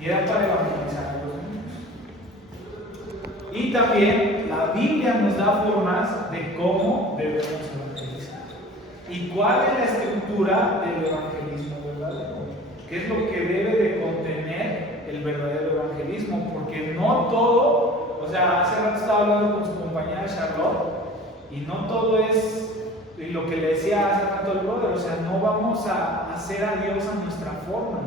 y era para evangelizar a los niños. Y también la Biblia nos da formas de cómo debemos evangelizar. ¿Y cuál es la estructura del evangelismo verdadero? ¿Qué es lo que debe de contener el verdadero evangelismo? Porque no todo, o sea, hace rato estaba hablando con su compañera Charlotte, y no todo es lo que le decía hace rato el brother, o sea, no vamos a hacer a Dios a nuestra forma,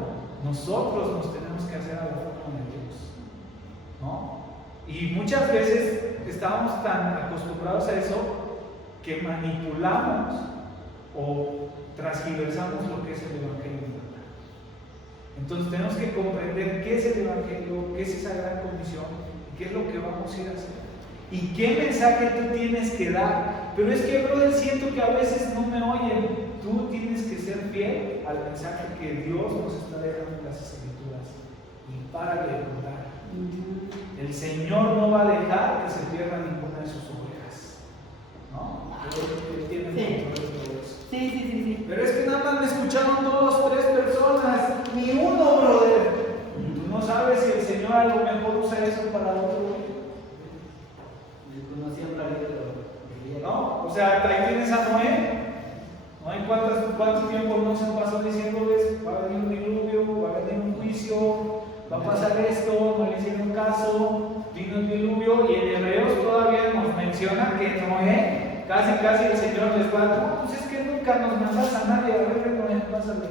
nosotros nos tenemos que hacer a la forma de Dios, ¿no? Y muchas veces estamos tan acostumbrados a eso que manipulamos o transgiversamos lo que es el evangelio. Entonces tenemos que comprender qué es el evangelio, qué es esa gran comisión y qué es lo que vamos a ir a hacer y qué mensaje tú tienes que dar. Pero es que, brother, siento que a veces no me oyen. Tú tienes que ser fiel al mensaje que Dios nos está dejando en las Escrituras y para de orar. El Señor no va a dejar que se pierda ninguna de sus ovejas, ¿no? Él tiene control de todo eso. Sí. Pero es que nada más me escucharon 2 o 3 personas, ni uno, brother. Tú no sabes si el Señor a lo mejor usa eso para otro. ¿No? O sea, ahí tienes a Noé. ¿No? ¿En cuánto tiempo no se pasó diciéndoles: va a venir un diluvio, va a venir un juicio, va a pasar esto, no le hicieron caso, vino el diluvio? Y en Hebreos todavía nos menciona que Noé, casi el Señor les va a decir: pues es que nunca nos mandas a nadie, a ver, Noé, pásale.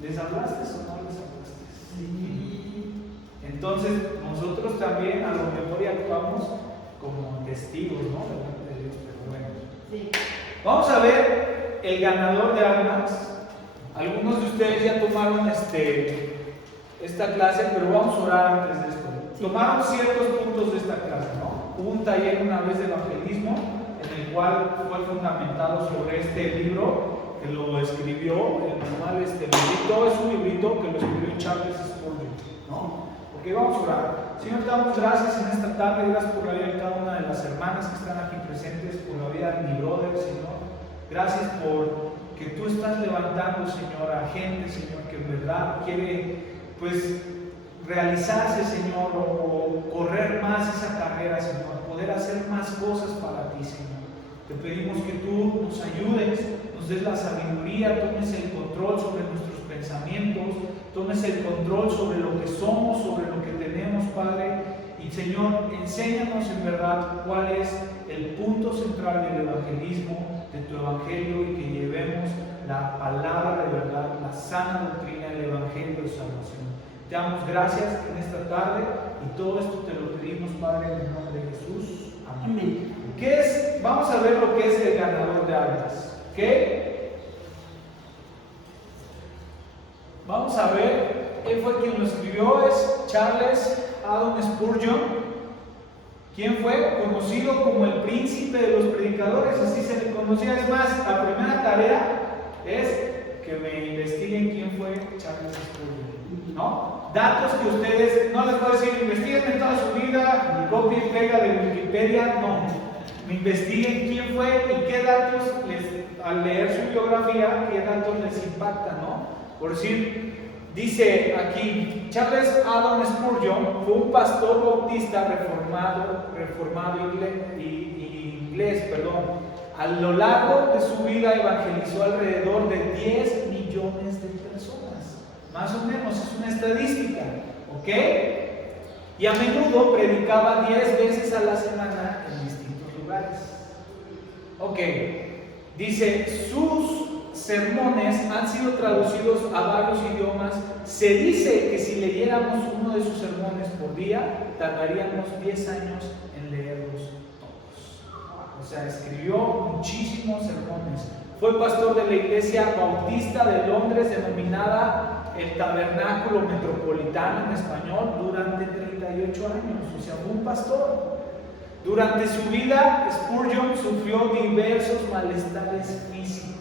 ¿Les hablaste o no les hablaste? Sí. Entonces, nosotros también a lo mejor actuamos como testigos, ¿no? Delante de Dios, pero bueno. Sí. Vamos a ver el ganador de almas. Algunos de ustedes ya tomaron esta clase, pero vamos a orar antes de esto. Sí. Tomaron ciertos puntos de esta clase, ¿no? Hubo un taller una vez de evangelismo en el cual fue fundamentado sobre este libro que lo escribió, el manual, librito, es un librito que lo escribió Charles Spurgeon, ¿no? Ok, vamos a orar. Señor, te damos gracias en esta tarde, gracias por la vida de cada una de las hermanas que están aquí presentes, por la vida de mi brother, Señor. Gracias por que tú estás levantando, Señor, a gente, Señor, que en verdad quiere, pues, realizarse, Señor, o correr más esa carrera, Señor, poder hacer más cosas para ti, Señor. Te pedimos que tú nos ayudes, nos des la sabiduría, tomes el control sobre nuestros pensamientos, tomes el control sobre lo que somos, sobre lo que tenemos, Padre. Y Señor, enséñanos en verdad cuál es el punto central del evangelismo, de tu evangelio, y que llevemos la palabra de verdad, la sana doctrina del evangelio de salvación. Te damos gracias en esta tarde y todo esto te lo pedimos, Padre, en el nombre de Jesús. Amén. ¿Qué es? Vamos a ver lo que es el ganador de almas. ¿Qué? Vamos a ver, él fue quien lo escribió, es Charles Haddon Spurgeon. ¿Quién fue? Conocido como el príncipe de los predicadores, así se le conocía. Es más, la primera tarea es que me investiguen quién fue Charles Spurgeon, ¿no? Datos que ustedes, no les voy a decir, investiguen toda su vida, copia y pega de Wikipedia, no. Me investiguen quién fue y qué datos, al leer su biografía, qué datos les impactan, ¿no? Por decir, dice aquí, Charles Haddon Spurgeon fue un pastor bautista reformado inglés. A lo largo de su vida evangelizó alrededor de 10 millones de personas. Más o menos, es una estadística, ¿ok? Y a menudo predicaba 10 veces a la semana en distintos lugares. Ok, dice, sus sermones han sido traducidos a varios idiomas. Se dice que si leyéramos uno de sus sermones por día, tardaríamos 10 años en leerlos todos. O sea, escribió muchísimos sermones. Fue pastor de la iglesia bautista de Londres, denominada el Tabernáculo Metropolitano en español, durante 38 años. O sea, fue un pastor. Durante su vida, Spurgeon sufrió diversos malestares físicos.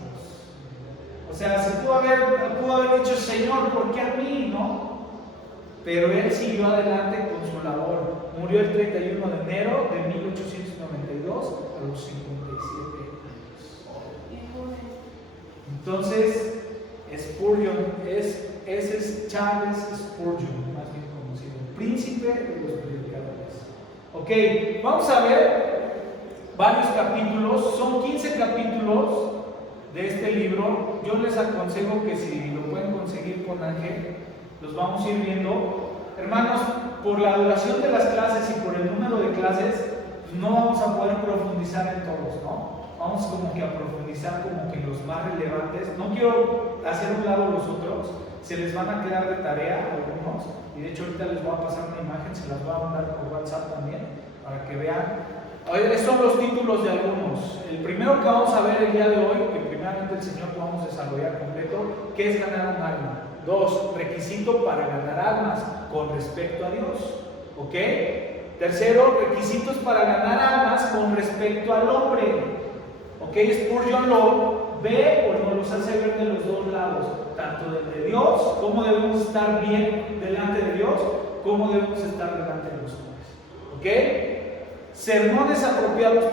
O sea, se pudo haber dicho, Señor, ¿por qué a mí? ¿No? Pero él siguió adelante con su labor. Murió el 31 de enero de 1892 a los 57 años. Entonces, Spurgeon, ese es Charles Spurgeon, más bien conocido, príncipe de los predicadores. Ok, vamos a ver varios capítulos, son 15 capítulos de este libro. Yo les aconsejo que si lo pueden conseguir con Ángel, los vamos a ir viendo. Hermanos, por la duración de las clases y por el número de clases, no vamos a poder profundizar en todos, ¿no? Vamos como que a profundizar como que en los más relevantes. No quiero hacer a un lado los otros, se les van a quedar de tarea algunos, y de hecho ahorita les voy a pasar una imagen, se las voy a mandar por WhatsApp también, para que vean. Estos son los títulos de algunos. El primero que vamos a ver el día de hoy, que primeramente el Señor podamos desarrollar completo, ¿qué es ganar un alma? 2, requisito para ganar almas con respecto a Dios. ¿Ok? Tercero, requisitos para ganar almas con respecto al hombre. ¿Ok? Spurgeon lo ve o nos los hace ver de los dos lados, tanto del de Dios, cómo debemos estar bien delante de Dios, cómo debemos estar delante de los hombres. ¿Ok? Sermones apropiados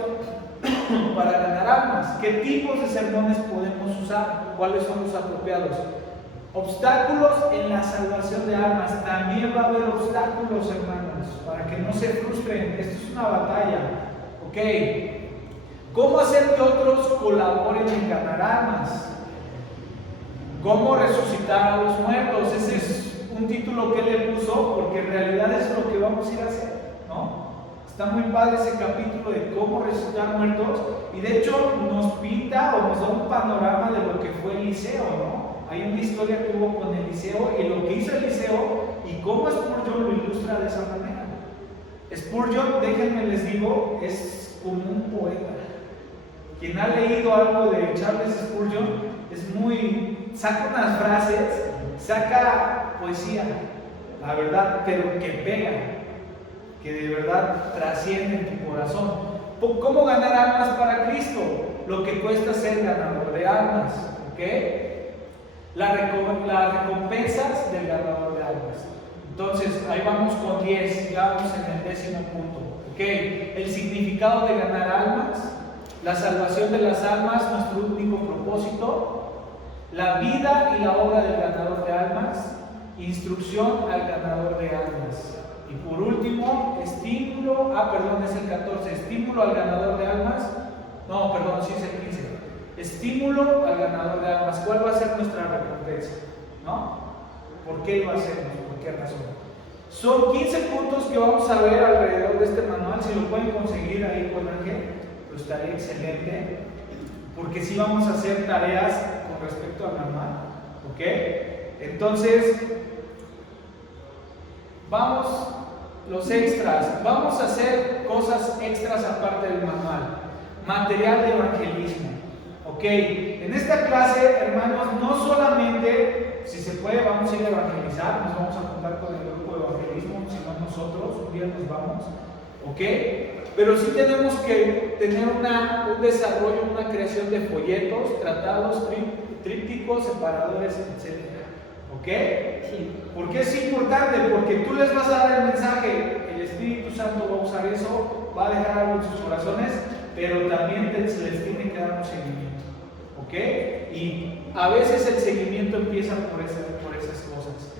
para ganar almas. ¿Qué tipos de sermones podemos usar? ¿Cuáles son los apropiados? Obstáculos en la salvación de almas. También va a haber obstáculos, hermanos, para que no se frustren. Esto es una batalla. ¿Ok? ¿Cómo hacer que otros colaboren en ganar almas? ¿Cómo resucitar a los muertos? Ese es un título que él le puso porque en realidad es lo que vamos a ir a hacer, ¿no? Está muy padre ese capítulo de cómo resucitar muertos, y de hecho nos pinta o nos da un panorama de lo que fue Eliseo, ¿no? Hay una historia que hubo con Eliseo y lo que hizo Eliseo y cómo Spurgeon lo ilustra de esa manera. Spurgeon, déjenme les digo, es como un poeta. Quien ha leído algo de Charles Spurgeon es saca unas frases, saca poesía, la verdad, pero que pega, que de verdad trasciende en tu corazón. ¿Cómo ganar almas para Cristo? Lo que cuesta ser ganador de almas, ¿ok? Las recompensas del ganador de almas. Entonces, ahí vamos con 10, ya vamos en el 10º punto, ¿ok? El significado de ganar almas, la salvación de las almas, nuestro único propósito, la vida y la obra del ganador de almas, instrucción al ganador de almas. Y por último, estímulo, es el 14, estímulo al ganador de almas, sí es el 15, estímulo al ganador de almas. ¿Cuál va a ser nuestra recompensa? ¿No? ¿Por qué lo hacemos? ¿Por qué razón? Son 15 puntos que vamos a ver alrededor de este manual. Si lo pueden conseguir ahí con Ángel, pues estaría excelente, porque sí vamos a hacer tareas con respecto al manual, ¿ok? Entonces, vamos, los extras, vamos a hacer cosas extras aparte del manual. Material de evangelismo, ¿ok? En esta clase, hermanos, no solamente, si se puede, vamos a ir a evangelizar, nos vamos a juntar con el grupo de evangelismo, si no nosotros, un día nos vamos, ¿ok? Pero sí tenemos que tener un desarrollo, una creación de folletos, tratados, trípticos, separadores, etc. ¿Ok? Sí. ¿Por qué es importante? Porque tú les vas a dar el mensaje, el Espíritu Santo va a usar eso, va a dejar algo en sus corazones, pero también se les tiene que dar un seguimiento. ¿Ok? Y a veces el seguimiento empieza por esas cosas.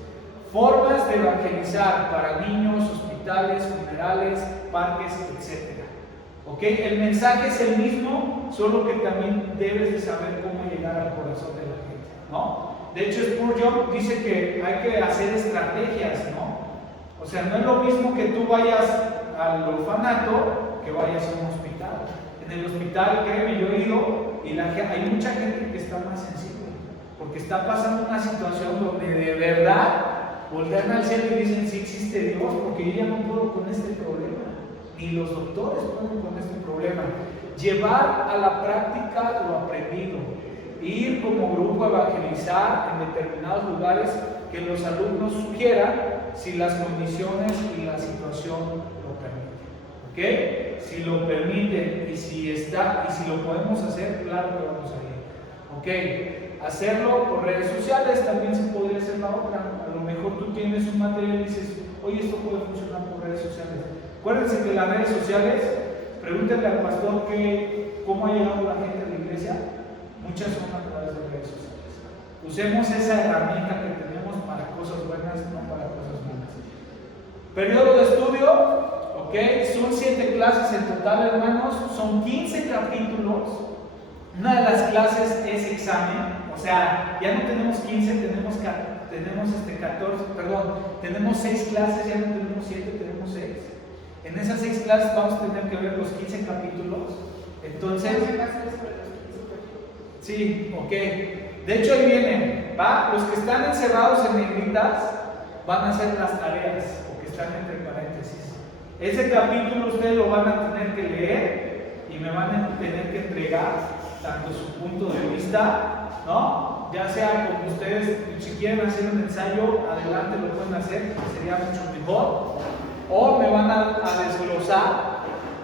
Formas de evangelizar para niños, hospitales, funerales, parques, etc. ¿Ok? El mensaje es el mismo, solo que también debes de saber cómo llegar al corazón de la gente, ¿no? De hecho, Spurgeon dice que hay que hacer estrategias, ¿no? O sea, no es lo mismo que tú vayas al orfanato que vayas a un hospital. En el hospital, créeme, yo he ido y hay mucha gente que está más sensible, porque está pasando una situación donde de verdad voltean al cielo y dicen: sí existe Dios, porque yo ya no puedo con este problema, ni los doctores pueden con este problema. Llevar a la práctica lo aprendido, ir como grupo a evangelizar en determinados lugares que los alumnos sugieran si las condiciones y la situación lo permiten. ¿Ok? Si lo permiten y si lo podemos hacer, claro que vamos a ir. ¿Ok? Hacerlo por redes sociales también se podría hacer la otra. A lo mejor tú tienes un material y dices: oye, esto puede funcionar por redes sociales. Acuérdense que las redes sociales, pregúntenle al pastor cómo ha llegado la gente a la iglesia. Muchas son a través de redes sociales. Usemos esa herramienta que tenemos para cosas buenas, no para cosas malas. Periodo de estudio, ok, son 7 clases en total, hermanos, son 15 capítulos. Una de las clases es examen, o sea, ya no tenemos 15, tenemos 14, perdón, tenemos 6 clases, ya no tenemos 7, tenemos 6. En esas 6 clases vamos a tener que ver los 15 capítulos. Entonces, sí, ok. De hecho, ahí vienen, ¿va? Los que están encerrados en negritas van a hacer las tareas, o que están entre paréntesis. Ese capítulo ustedes lo van a tener que leer y me van a tener que entregar tanto su punto de vista, ¿no? Ya sea como ustedes, si quieren hacer un ensayo, adelante lo pueden hacer, sería mucho mejor. O me van a desglosar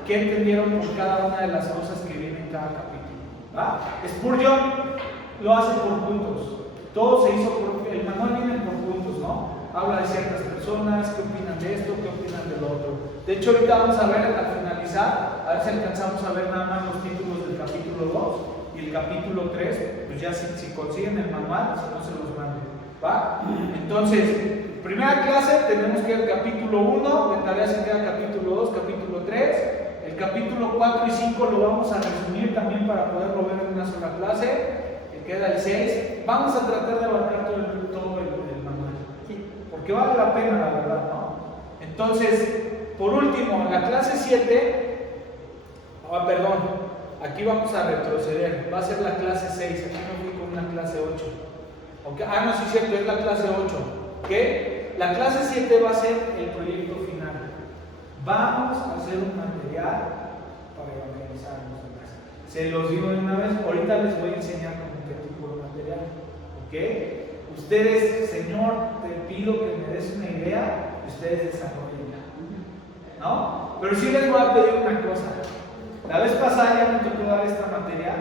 qué entendieron por cada una de las cosas que vienen en cada capítulo, ¿va? Spurgeon lo hace por puntos. Todo se hizo por, el manual viene por puntos, ¿no? Habla de ciertas personas, qué opinan de esto, qué opinan del otro. De hecho, ahorita vamos a ver al finalizar, a ver si alcanzamos a ver nada más los títulos del capítulo 2 y el capítulo 3, pues ya si consiguen el manual, si no se los manden, ¿va? Entonces, primera clase tenemos que el capítulo 1, de tarea se queda capítulo 2, capítulo 3, el capítulo 4 y 5 lo vamos a resumir también para poderlo ver en una sola clase. Queda el 6, vamos a tratar de abarcar todo el manual, ¿sí? Porque vale la pena, la verdad, ¿no? Entonces, por último, en la clase 7, perdón, aquí vamos a retroceder, va a ser la clase 6, aquí me fui con una clase 8, ¿okay? No, sí es cierto, es la clase 8, ¿ok? La clase 7 va a ser el proyecto final, vamos a hacer un material para evangelizarnos. Se los digo de una vez, ahorita les voy a enseñar con qué tipo de material, ¿ok? Ustedes, Señor, te pido que me des una idea, ustedes desarrollenla, ¿no? Pero sí les voy a pedir una cosa. La vez pasada ya me tocó dar esta material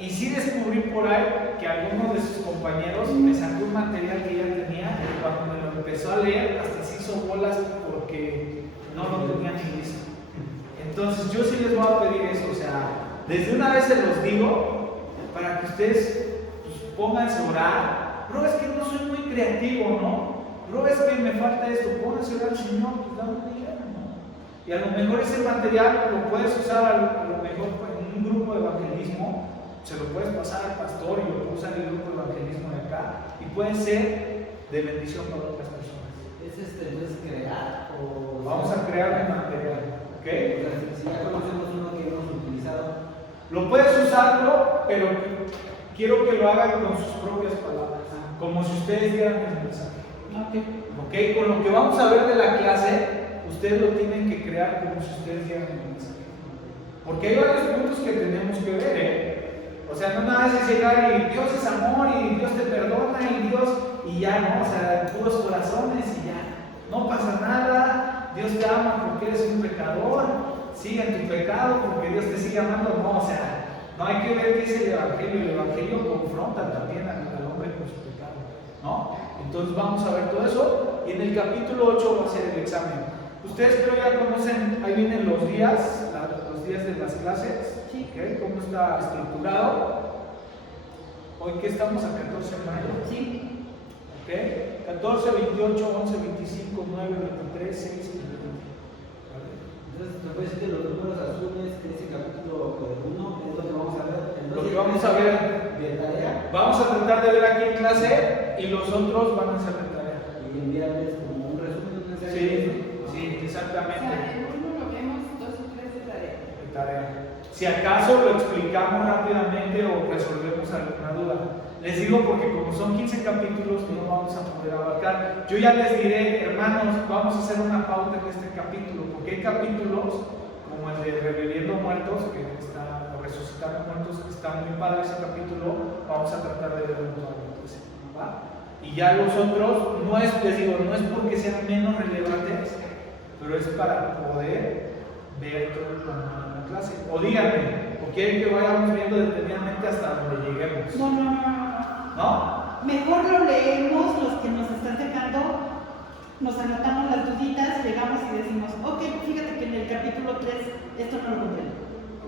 y sí descubrí por ahí que alguno de sus compañeros me sacó un material que ya tenía y cuando me lo empezó a leer hasta se hizo bolas porque no lo tenía ni listo. Entonces yo sí les voy a pedir eso, o sea, desde una vez se los digo, para que ustedes pues, pónganse a orar. Bro, es que no soy muy creativo, ¿no? Bro, es que me falta esto. Pónganse a orar al Señor, pues dame una idea, ¿no? Y a lo mejor ese material lo puedes usar a lo mejor en un grupo de evangelismo, se lo puedes pasar al pastor y lo puedes usar en el grupo de evangelismo de acá, y puede ser de bendición para otras personas. ¿Es crear o...? Vamos a crear un material, ¿ok? O sea, si ya conocemos uno que hemos utilizado. Lo puedes usarlo, pero quiero que lo hagan con sus propias palabras, como si ustedes dieran el mensaje. ¿Ok? Con lo que vamos a ver de la clase, ustedes lo tienen que crear como si ustedes dieran el mensaje. Porque hay varios puntos que tenemos que ver, ¿eh? O sea, no nada más es llegar y Dios es amor y Dios te perdona y Dios, y ya, ¿no? O sea, puros corazones y ya. No pasa nada, Dios te ama porque eres un pecador. Sigue en tu pecado porque Dios te sigue amando. No, o sea, no hay que ver qué es el Evangelio confronta también al hombre con su pecado, ¿no? Entonces vamos a ver todo eso y en el capítulo 8 va a ser el examen. Ustedes creo ya conocen, ahí vienen los días de las clases, ¿okay? Cómo está estructurado. Hoy que estamos a 14 de mayo, Sí. ¿ok? 14, 28, 11, 25, 9, 23, 6 y 20. Entonces, te puede decir que los números azules de ese capítulo 1 es lo que vamos a ver. Lo que vamos a ver de tarea. Vamos a tratar de ver aquí en clase y los otros van a ser de tarea. Y enviarles como un resumen de un ensayo. Sí, exactamente. O sea, en uno lo vemos, 2 o 3 de tarea. De tarea. Si acaso lo explicamos rápidamente o resolvemos alguna duda. Les digo porque como son 15 capítulos no vamos a poder abarcar. Yo ya les diré, hermanos, vamos a hacer una pauta en este capítulo, porque hay capítulos como el de Reviviendo Muertos, que está, o Resucitando Muertos, que está muy padre ese capítulo, vamos a tratar de verlo totalmente, ¿va? Y ya los otros, no es, les digo, no es porque sean menos relevantes, pero es para poder ver todo el programa de la clase. O díganme, o quieren que vayamos viendo detenidamente hasta donde lleguemos. ¿No? Mejor lo leemos los que nos están dejando, nos anotamos las duditas, llegamos y decimos, ok, fíjate que en el capítulo 3 esto no lo comprendo.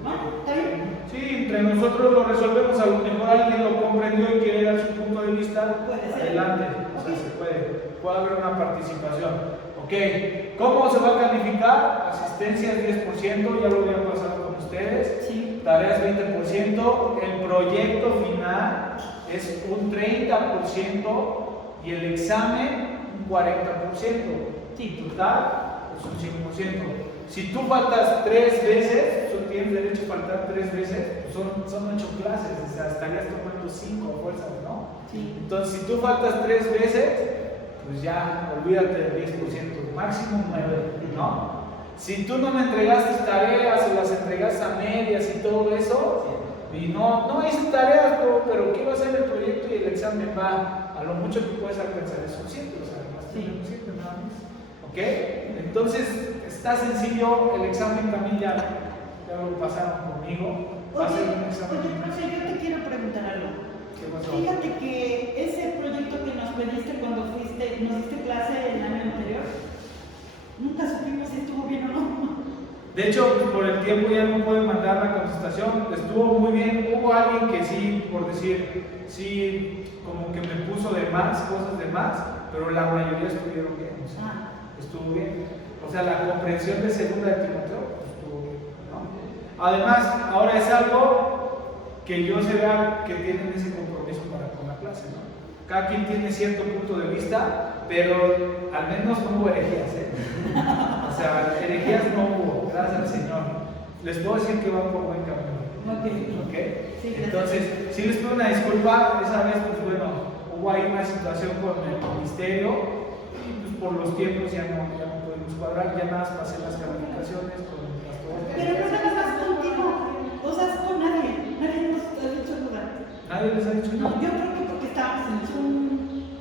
¿No? ¿Está bien? Sí, entre nosotros lo resolvemos, a lo mejor alguien lo comprendió y quiere dar su punto de vista, Puede ser. adelante, o sea, se puede haber una participación. Ok, ¿cómo se va a calificar? Asistencia 10%, ya lo había pasado con ustedes, Sí. tareas 20%, el proyecto final es un 30% y el examen un 40%. Sí. Total es un 5%. Si tú faltas 3 veces, tú tienes derecho a faltar 3 veces, pues son 8 clases, o sea, estarías tomando 5 a fuerza, ¿no? Sí. Entonces, si tú faltas 3 veces, pues ya olvídate del 10%, máximo 9, ¿no? Si tú no me entregaste tareas o las entregaste a medias y todo eso, y no hice tareas, pero quiero hacer el proyecto y el examen va, a lo mucho que puedes alcanzar es un 7, o sea, más de un 7 nada más. ¿Ok? Entonces, está sencillo, el examen también ya lo pasaron conmigo. Va a ser un examen. Oye, profe, yo te quiero preguntar algo. ¿Qué pasó? Fíjate que ese proyecto que nos pediste cuando nos diste clase el año anterior, nunca supimos si estuvo bien o no. De hecho, por el tiempo ya no pude mandar la contestación. Estuvo muy bien. Hubo alguien que sí, por decir, sí, como que me puso de más, cosas de más, pero la mayoría estuvieron bien. O sea, estuvo bien. O sea, la comprensión de segunda de Timoteo estuvo bien, ¿no? Además, ahora es algo que yo se vea que tienen ese compromiso para con la clase, ¿no? Cada quien tiene cierto punto de vista, pero al menos no hubo herejías, ¿eh? O sea, herejías no hubo, gracias al Señor. Les puedo decir que van por buen camino. Ok. ¿Ok? Sí, Entonces, sí les pido una disculpa, esa vez, pues bueno, hubo ahí una situación con el ministerio y pues por los tiempos ya no pudimos cuadrar, ya nada más pasé las calificaciones con el pastor. Pero no nada más contigo, o sea, es con nadie. Nadie nos ha dicho nada. ¿Nadie les ha dicho No, nada? yo creo que porque estábamos en Zoom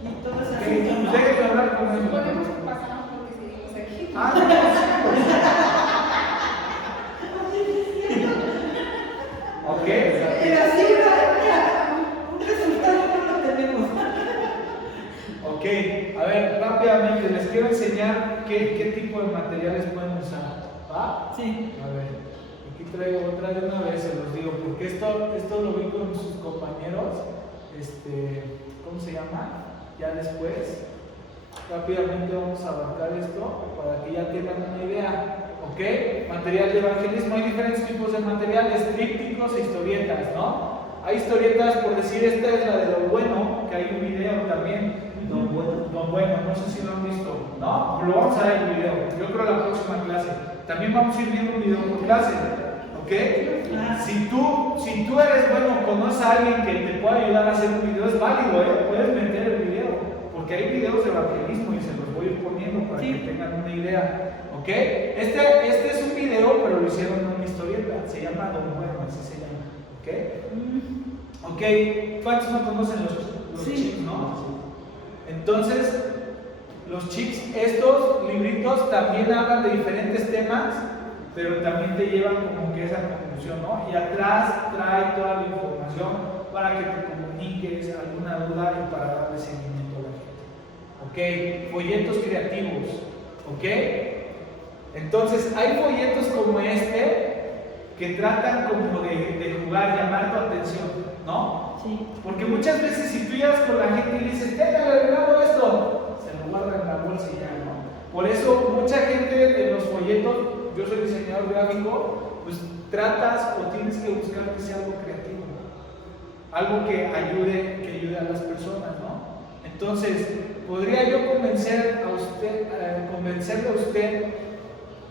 y todo ese Ok, asunto, pues ¿no? déjenme hablar con ellos. Podemos pasarnos porque seguimos aquí. Ah, no, ok. Pero sí, un resultado no lo tenemos. Ok, a ver, rápidamente les quiero enseñar qué tipo de materiales pueden usar. ¿Va? Sí. A ver, aquí traigo otra de una vez, se los digo, porque esto lo vi con sus compañeros. ¿Cómo se llama? Ya después. Rápidamente vamos a abarcar esto para que ya tengan una idea. ¿Ok? Material de evangelismo. Hay diferentes tipos de materiales, trípticos e historietas, ¿no? Hay historietas, por decir, esta es la de Don Bueno, que hay un video también. Don Bueno. Don Bueno, no sé si lo han visto, ¿no? Lo vamos a ver en video. Yo creo la próxima clase. También vamos a ir viendo un video por clase. ¿Ok? Si tú eres bueno, conoces a alguien que te pueda ayudar a hacer un video, es válido, ¿eh? Puedes meter el video, porque hay videos de evangelismo y se los voy a ir poniendo para que tengan una idea. ¿Ok? Este es un video, pero lo hicieron en una historieta, se llama Don Bueno, así se llama. ¿Ok? ¿Ok? ¿Cuántos no conocen los chips, no? Entonces, los chips, estos libritos también hablan de diferentes temas, pero también te llevan como que esa conclusión, ¿no? Y atrás trae toda la información para que te comuniques alguna duda y para darle seguimiento a la gente. ¿Ok? Folletos creativos. ¿Ok? Entonces, hay folletos como este que tratan como de jugar, llamar tu atención, ¿no? Sí. Porque muchas veces si tú llegas con la gente y le dices, tenga, le regalo esto, se lo guardan en la bolsa y ya, ¿no? Por eso mucha gente en los folletos, yo soy diseñador gráfico, pues tratas o tienes que buscar que sea algo creativo, ¿no? Algo que ayude a las personas, ¿no? Entonces, ¿podría yo convencerle a usted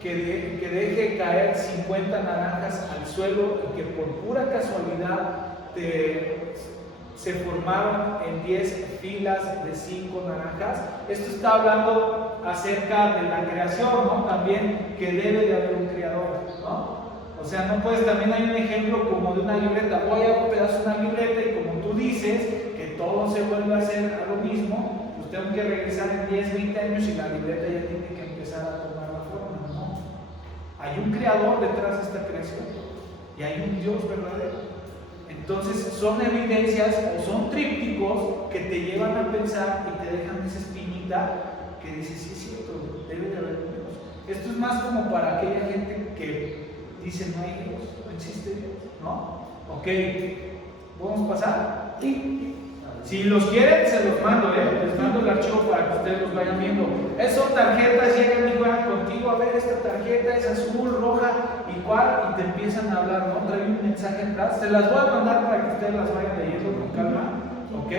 que deje caer 50 naranjas al suelo y que por pura casualidad se formaron en 10 filas de 5 naranjas? Esto está hablando acerca de la creación, ¿no? También que debe de haber un creador, ¿no? O sea, no puedes, también hay un ejemplo como de una libreta. Voy a un pedazo de una libreta y como tú dices, que todo se vuelve a hacer a lo mismo, pues tengo que regresar en 10, 20 años y la libreta ya tiene que empezar a tomar la forma, ¿no? Hay un creador detrás de esta creación y hay un Dios verdadero. Entonces son evidencias o son trípticos que te llevan a pensar y te dejan esa espinita que dices, sí es cierto, debe de haber un Dios. Esto es más como para aquella gente que dice no hay Dios, no existe Dios, ¿no? Ok, ¿podemos pasar? Sí. Si los quieren, se los mando, les mando el archivo para que ustedes los vayan viendo. Esas son tarjetas, llegan y juegan contigo, a ver, esta tarjeta es azul, roja y cuál, y te empiezan a hablar, ¿no? Trae un mensaje atrás, se las voy a mandar para que ustedes las vayan leyendo con calma, ¿ok?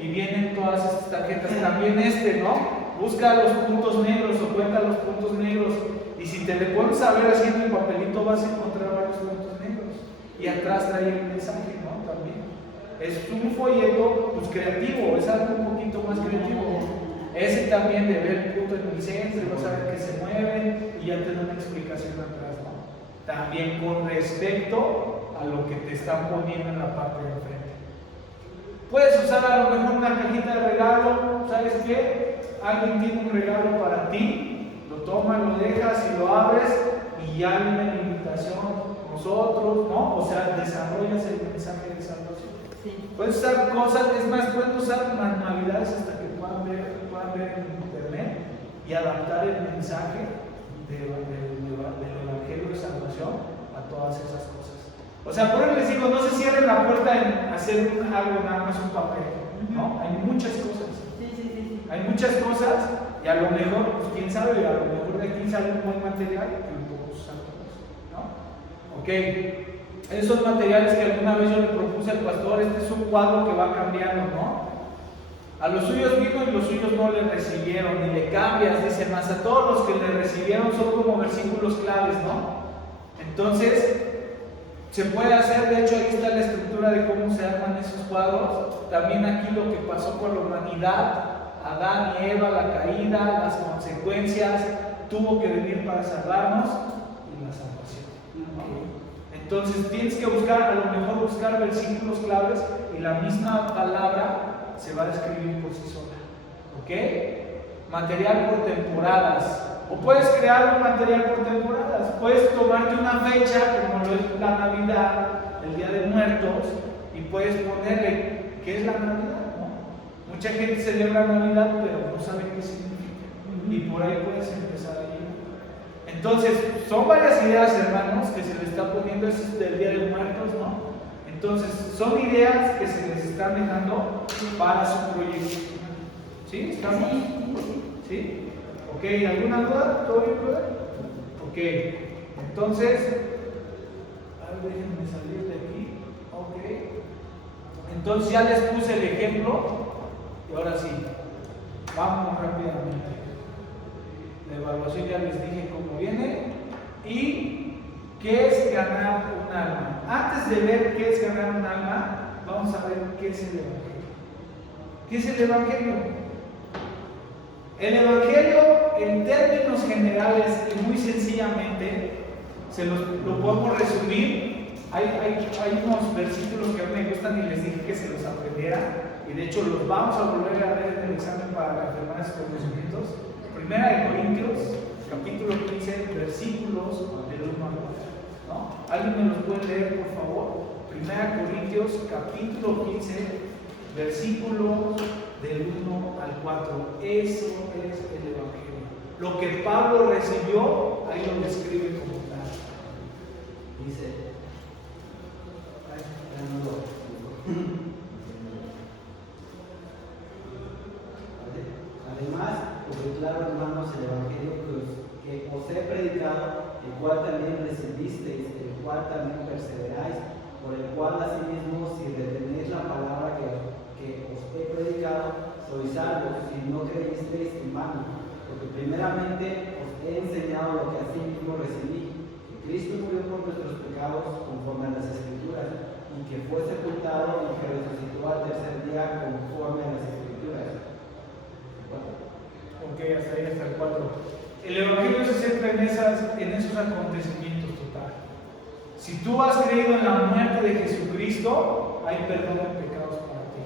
Y vienen todas estas tarjetas, también ¿no? Busca los puntos negros o cuenta los puntos negros, y si te le pones a ver así en el papelito vas a encontrar varios puntos negros, y atrás trae el mensaje, ¿no? También. Es un folleto pues, creativo, es algo un poquito más creativo. Ese también de ver el punto en el centro, vas a ver que se mueve y ya te da una explicación atrás, ¿no? También con respecto a lo que te están poniendo en la parte de enfrente. Puedes usar a lo mejor una cajita de regalo, ¿sabes qué? Alguien tiene un regalo para ti, lo tomas, lo dejas y lo abres y ya viene la invitación, nosotros, ¿no? O sea, desarrollas el mensaje de salvación. Puedes usar cosas, es más, pueden usar manualidades hasta que puedan ver en internet y adaptar el mensaje del Evangelio de Salvación a todas esas cosas. O sea, por eso les digo, no se cierren la puerta en hacer algo nada más un papel, ¿no? Hay muchas cosas. Hay muchas cosas y a lo mejor, pues quién sabe, a lo mejor de aquí sale un buen material que lo podemos usar todos, ¿no? Ok. Esos materiales que alguna vez yo le propuse al pastor, este es un cuadro que va cambiando, ¿no? A los suyos vino y los suyos no le recibieron, ni le cambias, dice más, a todos los que le recibieron son como versículos claves, ¿no? Entonces, se puede hacer, de hecho ahí está la estructura de cómo se arman esos cuadros, también aquí lo que pasó con la humanidad, Adán y Eva, la caída, las consecuencias, tuvo que venir para salvarnos y la salvación. Entonces tienes que buscar, a lo mejor buscar versículos claves y la misma palabra se va a describir por sí sola. ¿Ok? Material por temporadas. O puedes crear un material por temporadas. Puedes tomarte una fecha, como lo es la Navidad, el Día de Muertos, y puedes ponerle qué es la Navidad, ¿no? Mucha gente celebra Navidad, pero no sabe qué significa. Y por ahí puedes empezar ahí. Entonces, son varias ideas, hermanos, que se le está poniendo, eso es del Día de Muertos, ¿no? Entonces, son ideas que se les están dejando para su proyecto. ¿Sí? ¿Estamos? ¿Sí? Ok, ¿alguna duda? ¿Todo bien, brother? Ok, entonces, a ver, déjenme salir de aquí. Ok. Entonces, ya les puse el ejemplo, y ahora sí, vamos rápidamente. La evaluación ya les dije cómo viene y qué es ganar un alma. Antes de ver qué es ganar un alma, vamos a ver qué es el Evangelio. ¿Qué es el Evangelio? El Evangelio, en términos generales y muy sencillamente, lo podemos resumir. Hay unos versículos que a mí me gustan y les dije que se los aprendiera, y de hecho los vamos a volver a ver en el examen para reafirmar estos conocimientos. Primera de Corintios, capítulo 15, versículos del 1 al 4, ¿no? ¿Alguien me los puede leer, por favor? Primera de Corintios, capítulo 15, versículos del 1 al 4. Eso es el Evangelio. Lo que Pablo recibió, ahí lo describe como tal. Dice, además, os declaro, hermanos, el Evangelio que os he predicado, el cual también recibisteis, el cual también perseveráis, por el cual asimismo, si retenéis la palabra que os he predicado, sois salvos, si no creísteis en vano. Porque primeramente os he enseñado lo que asimismo recibí, que Cristo murió por nuestros pecados conforme a las Escrituras, y que fue sepultado y que resucitó al tercer día conforme a las Escrituras. Ok, hasta ahí, hasta el 4. El Evangelio se centra en esos acontecimientos total. Si tú has creído en la muerte de Jesucristo, hay perdón de pecados para ti.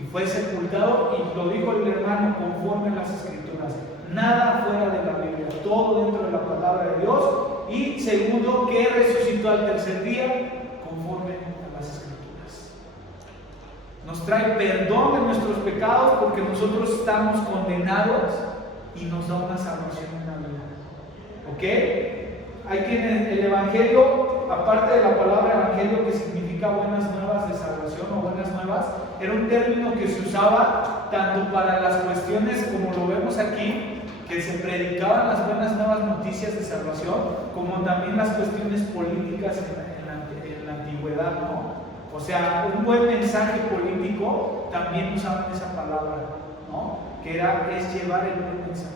Y fue sepultado, y lo dijo el hermano, conforme a las Escrituras. Nada fuera de la Biblia, todo dentro de la palabra de Dios. Y segundo, que resucitó al tercer día, conforme a las Escrituras. Nos trae perdón de nuestros pecados porque nosotros estamos condenados y nos da una salvación en la vida. ¿Ok? hay quienes el evangelio, aparte de la palabra evangelio que significa buenas nuevas de salvación o buenas nuevas, era un término que se usaba tanto para las cuestiones como lo vemos aquí, que se predicaban las buenas nuevas noticias de salvación, como también las cuestiones políticas en la antigüedad, ¿no? O sea, un buen mensaje político también usaban esa palabra, ¿no? Que es llevar el buen mensaje.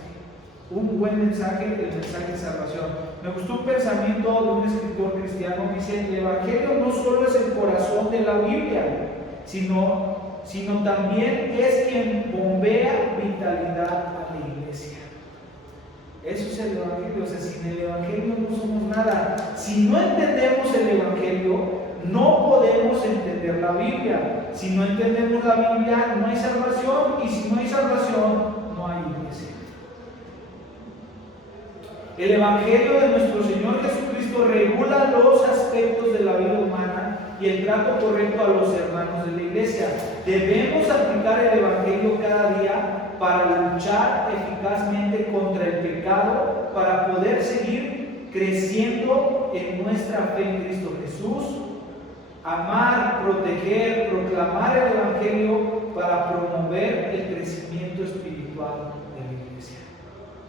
Un buen mensaje, el mensaje de salvación. Me gustó un pensamiento de un escritor cristiano, dice: el evangelio no solo es el corazón de la Biblia, sino también es quien bombea vitalidad a la iglesia. Eso es el evangelio. O sea, sin el evangelio no somos nada. Si no entendemos el evangelio, no podemos entender la Biblia. Si no entendemos la Biblia, no hay salvación, y si no hay salvación, no hay iglesia. El evangelio de nuestro Señor Jesucristo regula los aspectos de la vida humana y el trato correcto a los hermanos de la iglesia. Debemos aplicar el evangelio cada día para luchar eficazmente contra el pecado, para poder seguir creciendo en nuestra fe en Cristo Jesús, amar, proteger, proclamar el evangelio para promover el crecimiento espiritual de la iglesia.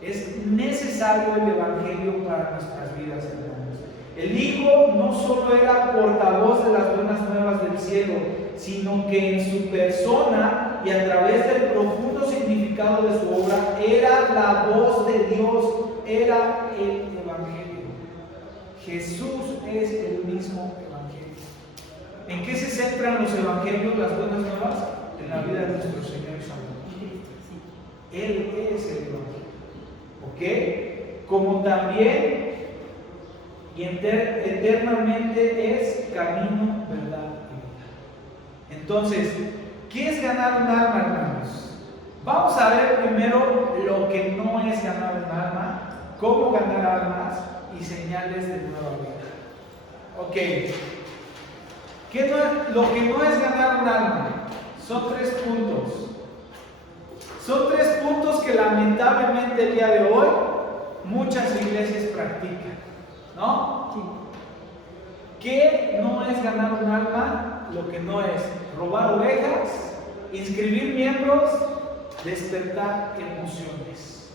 Es necesario el evangelio para nuestras vidas, hermanos. El Hijo no solo era portavoz de las buenas nuevas del cielo, sino que en su persona y a través del profundo significado de su obra era la voz de Dios, era el evangelio. Jesús es el mismo evangelio. ¿En qué se centran los evangelios, las buenas nuevas? En la vida de nuestro Señor y Salvador. Él es el evangelio. ¿Ok? Como también y eternamente es camino, verdad y vida. Entonces, ¿qué es ganar un alma, hermanos? Vamos a ver primero lo que no es ganar un alma, cómo ganar almas y señales de nueva vida. Ok. Lo que no es ganar un alma son 3 puntos. Son 3 puntos que lamentablemente el día de hoy muchas iglesias practican, ¿no? Sí. ¿Qué no es ganar un alma? Lo que no es robar ovejas, inscribir miembros, despertar emociones.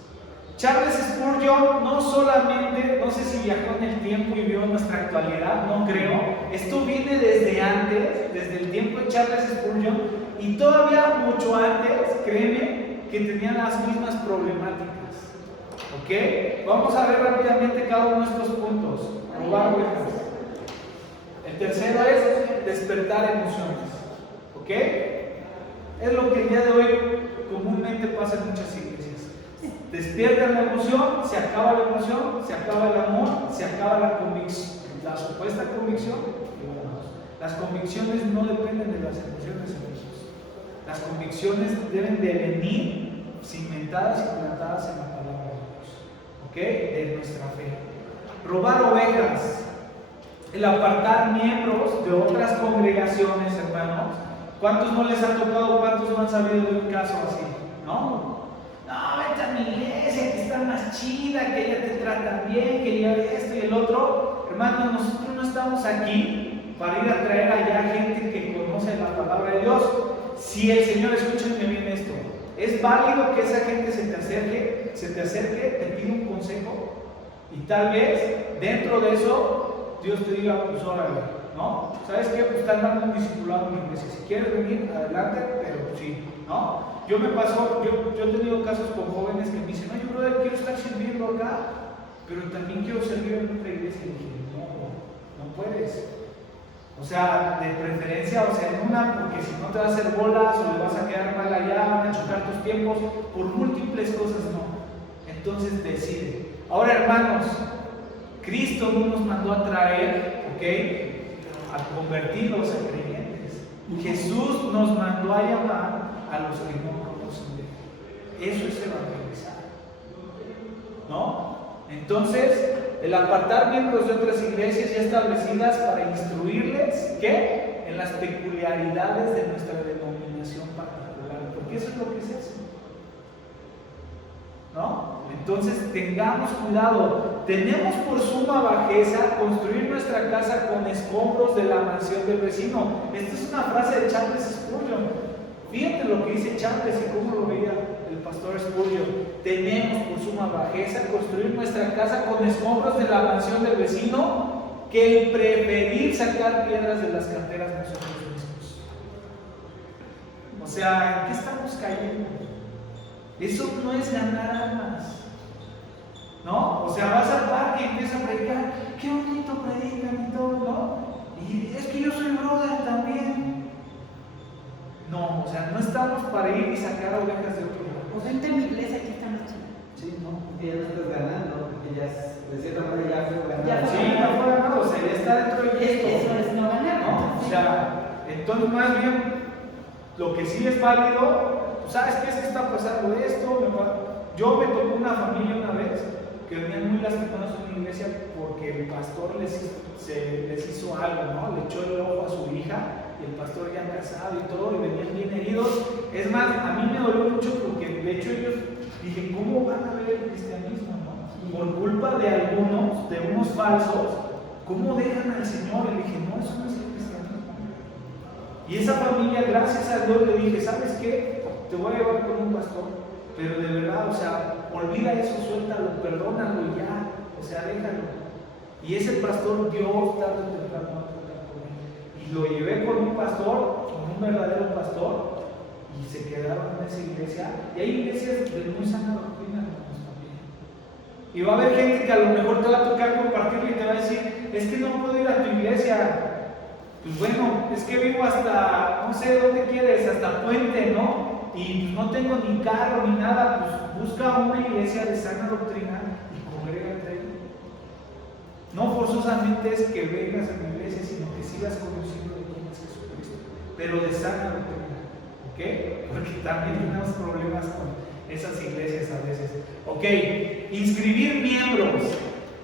Charles Spurgeon no solamente, no sé si viajó en el tiempo y vio nuestra actualidad, no creo. Esto viene desde antes, desde el tiempo de Charles Spurgeon, y todavía mucho antes, créeme, que tenían las mismas problemáticas. ¿Ok? Vamos a ver rápidamente cada uno de estos puntos. Robar ovejas. El tercero es despertar emociones. ¿Ok? Es lo que el día de hoy comúnmente pasa en muchas iglesias. Despiertan la emoción, se acaba la emoción, se acaba el amor, se acaba la convicción, la supuesta convicción. Las convicciones no dependen de las emociones, hermanos. Las convicciones deben de venir cimentadas y plantadas en la palabra de Dios, ¿ok? De nuestra fe. Robar ovejas, el apartar miembros de otras congregaciones, hermanos. ¿Cuántos no les ha tocado? ¿Cuántos no han sabido de un caso así? ¿No? No, vete a mi iglesia, que está más chida, que ella te trata bien, que ella esto y el otro. Hermanos, nosotros no estamos aquí para ir a traer allá gente que conoce la palabra de Dios. Si el Señor, escúchenme bien esto, es válido que esa gente se te acerque, te pida un consejo y tal vez dentro de eso Dios te diga: pues órale, ¿no? ¿Sabes qué? Pues están dando un discipulado en mi iglesia. Si quieres venir, adelante, pero sí, ¿no? Yo he tenido casos con jóvenes que me dicen: oye, brother, quiero estar sirviendo acá, pero también quiero servir en otra iglesia. Y dije: no puedes. O sea, de preferencia, o sea, en una, porque si no te va a hacer bolas o le vas a quedar mal allá, van a chocar tus tiempos, por múltiples cosas no. Entonces decide. Ahora, hermanos, Cristo no nos mandó a traer, ¿ok?, a convertirlos a creyentes. Jesús nos mandó a llamar a los que no conocen de Él. Eso es evangelizar, ¿no? Entonces, el apartar miembros de otras iglesias ya establecidas para instruirles, ¿qué? En las peculiaridades de nuestra denominación particular, porque eso es lo que se hace, ¿no? Entonces tengamos cuidado. Tenemos por suma bajeza construir nuestra casa con escombros de la mansión del vecino. Esta es una frase de Charles Spurgeon. Fíjate lo que dice Charles y cómo lo veía el pastor Spurgeon. Tenemos por suma bajeza construir nuestra casa con escombros de la mansión del vecino, que el preferir sacar piedras de las canteras nosotros mismos. O sea, ¿en qué estamos cayendo? Eso no es ganar almas, ¿no? O sea, vas al parque y empiezas a predicar, qué bonito predican y todo, ¿no? Y es que yo soy brother también. No, o sea, no estamos para ir y sacar ovejas de otro lado. O vente a mi iglesia, aquí están los chicos. Sí, no, porque ya no estás ganando, porque ya es, de cierta manera ya fue ganado. Ya fue Sí, no fue ganado, o sea, ya está dentro del Eso esto, es no ganar, ¿no? O sea, entonces más bien, lo que sí es válido, ¿sabes qué? Es que está pasando esto. Yo me tocó una familia una vez que venían muy lastimados en una iglesia porque el pastor les hizo algo, ¿no? Le echó el ojo a su hija y el pastor ya casado y todo, y venían bien heridos. Es más, a mí me dolió mucho porque de hecho ellos, dije, ¿cómo van a ver el cristianismo, no? Por culpa de algunos, de unos falsos, ¿cómo dejan al Señor? Y le dije, no, eso no es el cristianismo. Y esa familia, gracias a Dios, le dije, ¿sabes qué? Te voy a llevar con un pastor, pero de verdad, o sea, olvida eso, suéltalo, perdónalo y ya, o sea, déjalo. Y ese pastor, Dios tarde o temprano va a tratar con él. Y lo llevé con un pastor, con un verdadero pastor, y se quedaron en esa iglesia. Y hay iglesias de muy sana doctrina, hermanos, también. Y va a haber gente que a lo mejor te va a tocar compartirlo y te va a decir, es que no puedo ir a tu iglesia. Pues bueno, es que vivo hasta, no sé dónde quieres, hasta Puente, ¿no? Y no tengo ni carro ni nada, pues busca una iglesia de sana doctrina y congrégate ahí. No forzosamente es que vengas a mi iglesia, sino que sigas conociendo de quién es Jesucristo, pero de sana doctrina, ¿ok? Porque también tenemos problemas con esas iglesias a veces. Ok, inscribir miembros.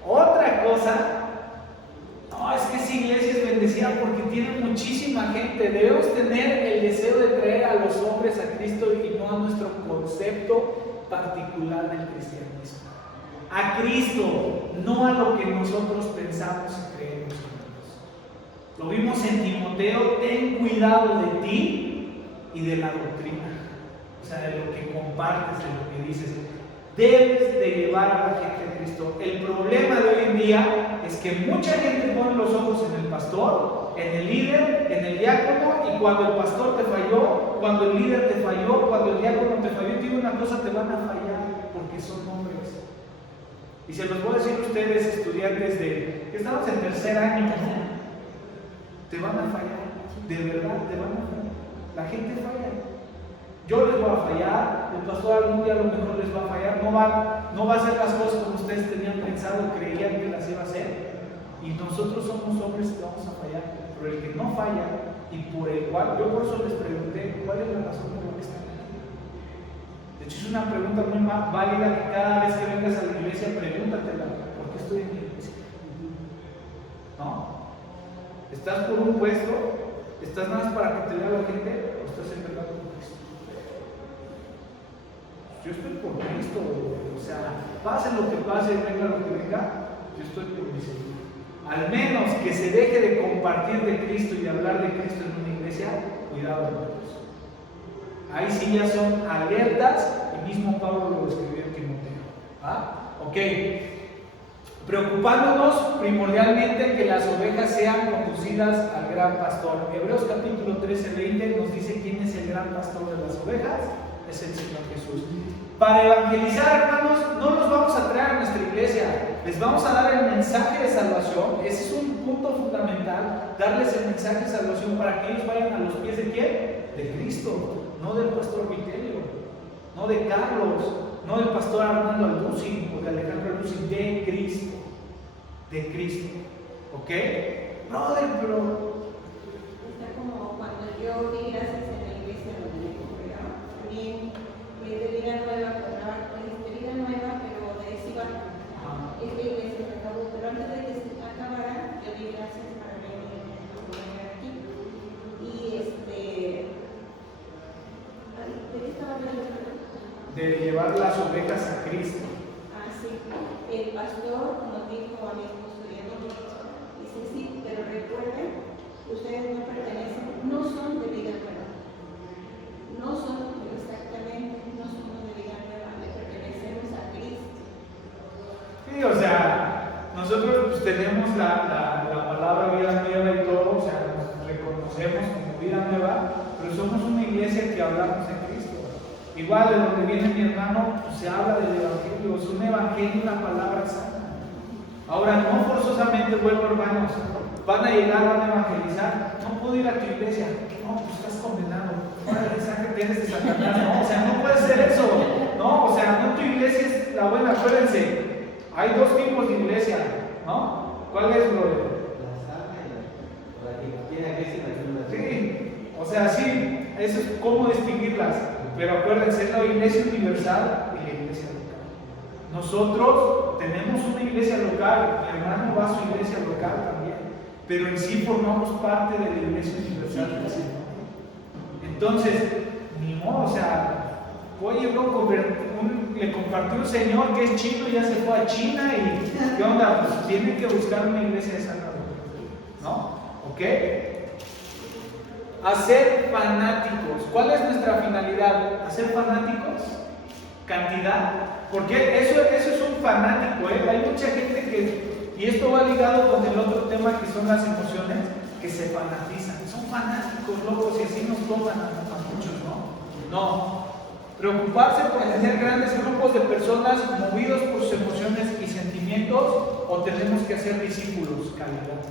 Otra cosa. No, es que esa iglesia es bendecida porque tiene muchísima gente. Debemos tener el deseo de traer a los hombres a Cristo y no a nuestro concepto particular del cristianismo. A Cristo, no a lo que nosotros pensamos y creemos. Lo vimos en Timoteo, ten cuidado de ti y de la doctrina. O sea, de lo que compartes, de lo que dices. Debes de llevar a la gente a Cristo. El problema de hoy en día es que mucha gente pone los ojos en el pastor, en el líder, en el diácono, y cuando el pastor te falló, cuando el líder te falló, cuando el diácono te falló, te digo una cosa, te van a fallar porque son hombres. Y se los voy a decir a ustedes, estudiantes que estamos en tercer año, ¿no? Te van a fallar, de verdad te van a fallar. La gente falla. Yo les voy a fallar, el pastor algún día a lo mejor les va a fallar, no va a hacer las cosas como ustedes tenían pensado, creían que las iba a hacer. Y nosotros somos hombres que vamos a fallar, pero el que no falla y por el cual, yo por eso les pregunté, ¿cuál es la razón por la que están aquí? De hecho es una pregunta muy válida que cada vez que vengas a la iglesia, pregúntatela, ¿por qué estoy en la iglesia? ¿No? ¿Estás por un puesto? ¿Estás nada más para que te vea la gente? ¿O estás en verdad con Cristo? Yo estoy por Cristo, o sea, pase lo que pase, venga lo que venga, yo estoy por mi Señor. Al menos que se deje de compartir de Cristo y de hablar de Cristo en una iglesia, cuidado hermanos. Ahí sí ya son alertas, y mismo Pablo lo escribió en Timoteo. ¿Ah? Ok. Preocupándonos primordialmente que las ovejas sean conducidas al gran pastor. Hebreos capítulo 13-20 nos dice quién es el gran pastor de las ovejas. Es el Señor Jesús. Para evangelizar, hermanos, no los vamos a traer a nuestra iglesia, les vamos a dar el mensaje de salvación. Ese es un punto fundamental, darles el mensaje de salvación para que ellos vayan a los pies de ¿quién? De Cristo, no del pastor Vitelio, no de Carlos, no del pastor Armando Alducin o de Alejandro Alducin, de Cristo, ¿ok? Brother, pero Está como cuando yo di gracias en la iglesia donde me congregaba. También de vida nueva, vida nueva, pero de Sibar. Esta iglesia se acabó, pero antes de que se acabara, yo di gracias para venir a congregar aquí. Y ¿de qué estaba hablando? de llevar las ovejas a Cristo. Así, el pastor nos dijo a mi esposo y a mí, dice, sí, pero recuerden, ustedes no pertenecen, no son de vida nueva. No son exactamente, no somos de vida nueva, le pertenecemos a Cristo. Sí, o sea, nosotros pues, tenemos la palabra vida nueva y todo, o sea, nos reconocemos como vida nueva, pero somos una iglesia que hablamos de Cristo. Igual de donde viene mi hermano, pues, se habla del evangelio, es un evangelio, una palabra sana. Ahora, no forzosamente, vuelvo hermanos, van a llegar, van a evangelizar, no puedo ir a tu iglesia, no, pues estás condenado, órale, sáquete eres de Satanás, no, o sea, no puede ser eso, no, o sea, no tu iglesia es la buena, acuérdense, hay dos tipos de iglesia, ¿no? ¿Cuál es, brother? La sana y la que tiene que ser la que Sí, o sea, sí, eso es cómo distinguirlas, pero acuérdense, es la iglesia universal y la iglesia local. Nosotros tenemos una iglesia local, mi hermano va a su iglesia local también, pero en sí formamos parte de la iglesia universal del Señor. Entonces, ni modo, o sea, oye, loco, le compartió un señor que es chino y ya se fue a China y ¿qué onda? Pues tiene que buscar una iglesia de Santa Rosa, ¿no? ¿Ok? Hacer fanáticos. ¿Cuál es nuestra finalidad? ¿Hacer fanáticos? ¿Cantidad? Porque eso es un fanático, ¿eh? Hay mucha gente que, y esto va ligado con el otro tema que son las emociones, que se fanatizan. Son fanáticos, locos, y así nos toman a muchos, ¿no? No. Preocuparse por tener grandes grupos de personas movidos por sus emociones y sentimientos, o tenemos que hacer discípulos, calidad.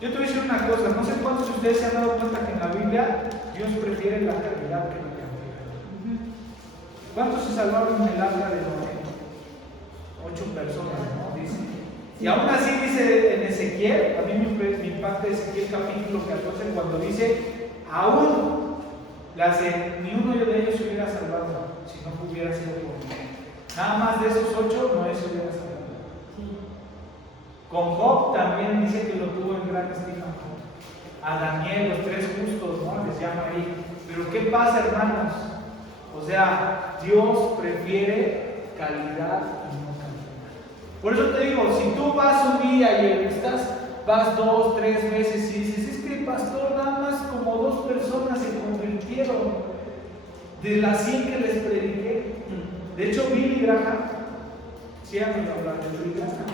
Yo te voy a decir una cosa, no sé cuántos de ustedes se han dado cuenta que en la Biblia Dios prefiere la calidad que la cantidad. ¿Cuántos se salvaron en el arca de Noé? 8 personas, ¿no? Dice. Y aún así dice en Ezequiel, a mí me impacta Ezequiel capítulo 14, cuando dice, aún ni uno de ellos se hubiera salvado si no hubiera sido por mí. Nada más de esos 8 Noé se hubiera salvado. Con Job también dice que lo tuvo en gran estima. A Daniel, los 3 justos, ¿no? Les llama ahí. Pero ¿qué pasa, hermanos? O sea, Dios prefiere calidad y no cantidad. Por eso te digo, si tú vas un día y vas 2, 3 veces y dices, es que el pastor nada más como 2 personas se convirtieron de las 100 que les prediqué. De hecho, Billy Graham, sí han oído hablar de Billy Graham,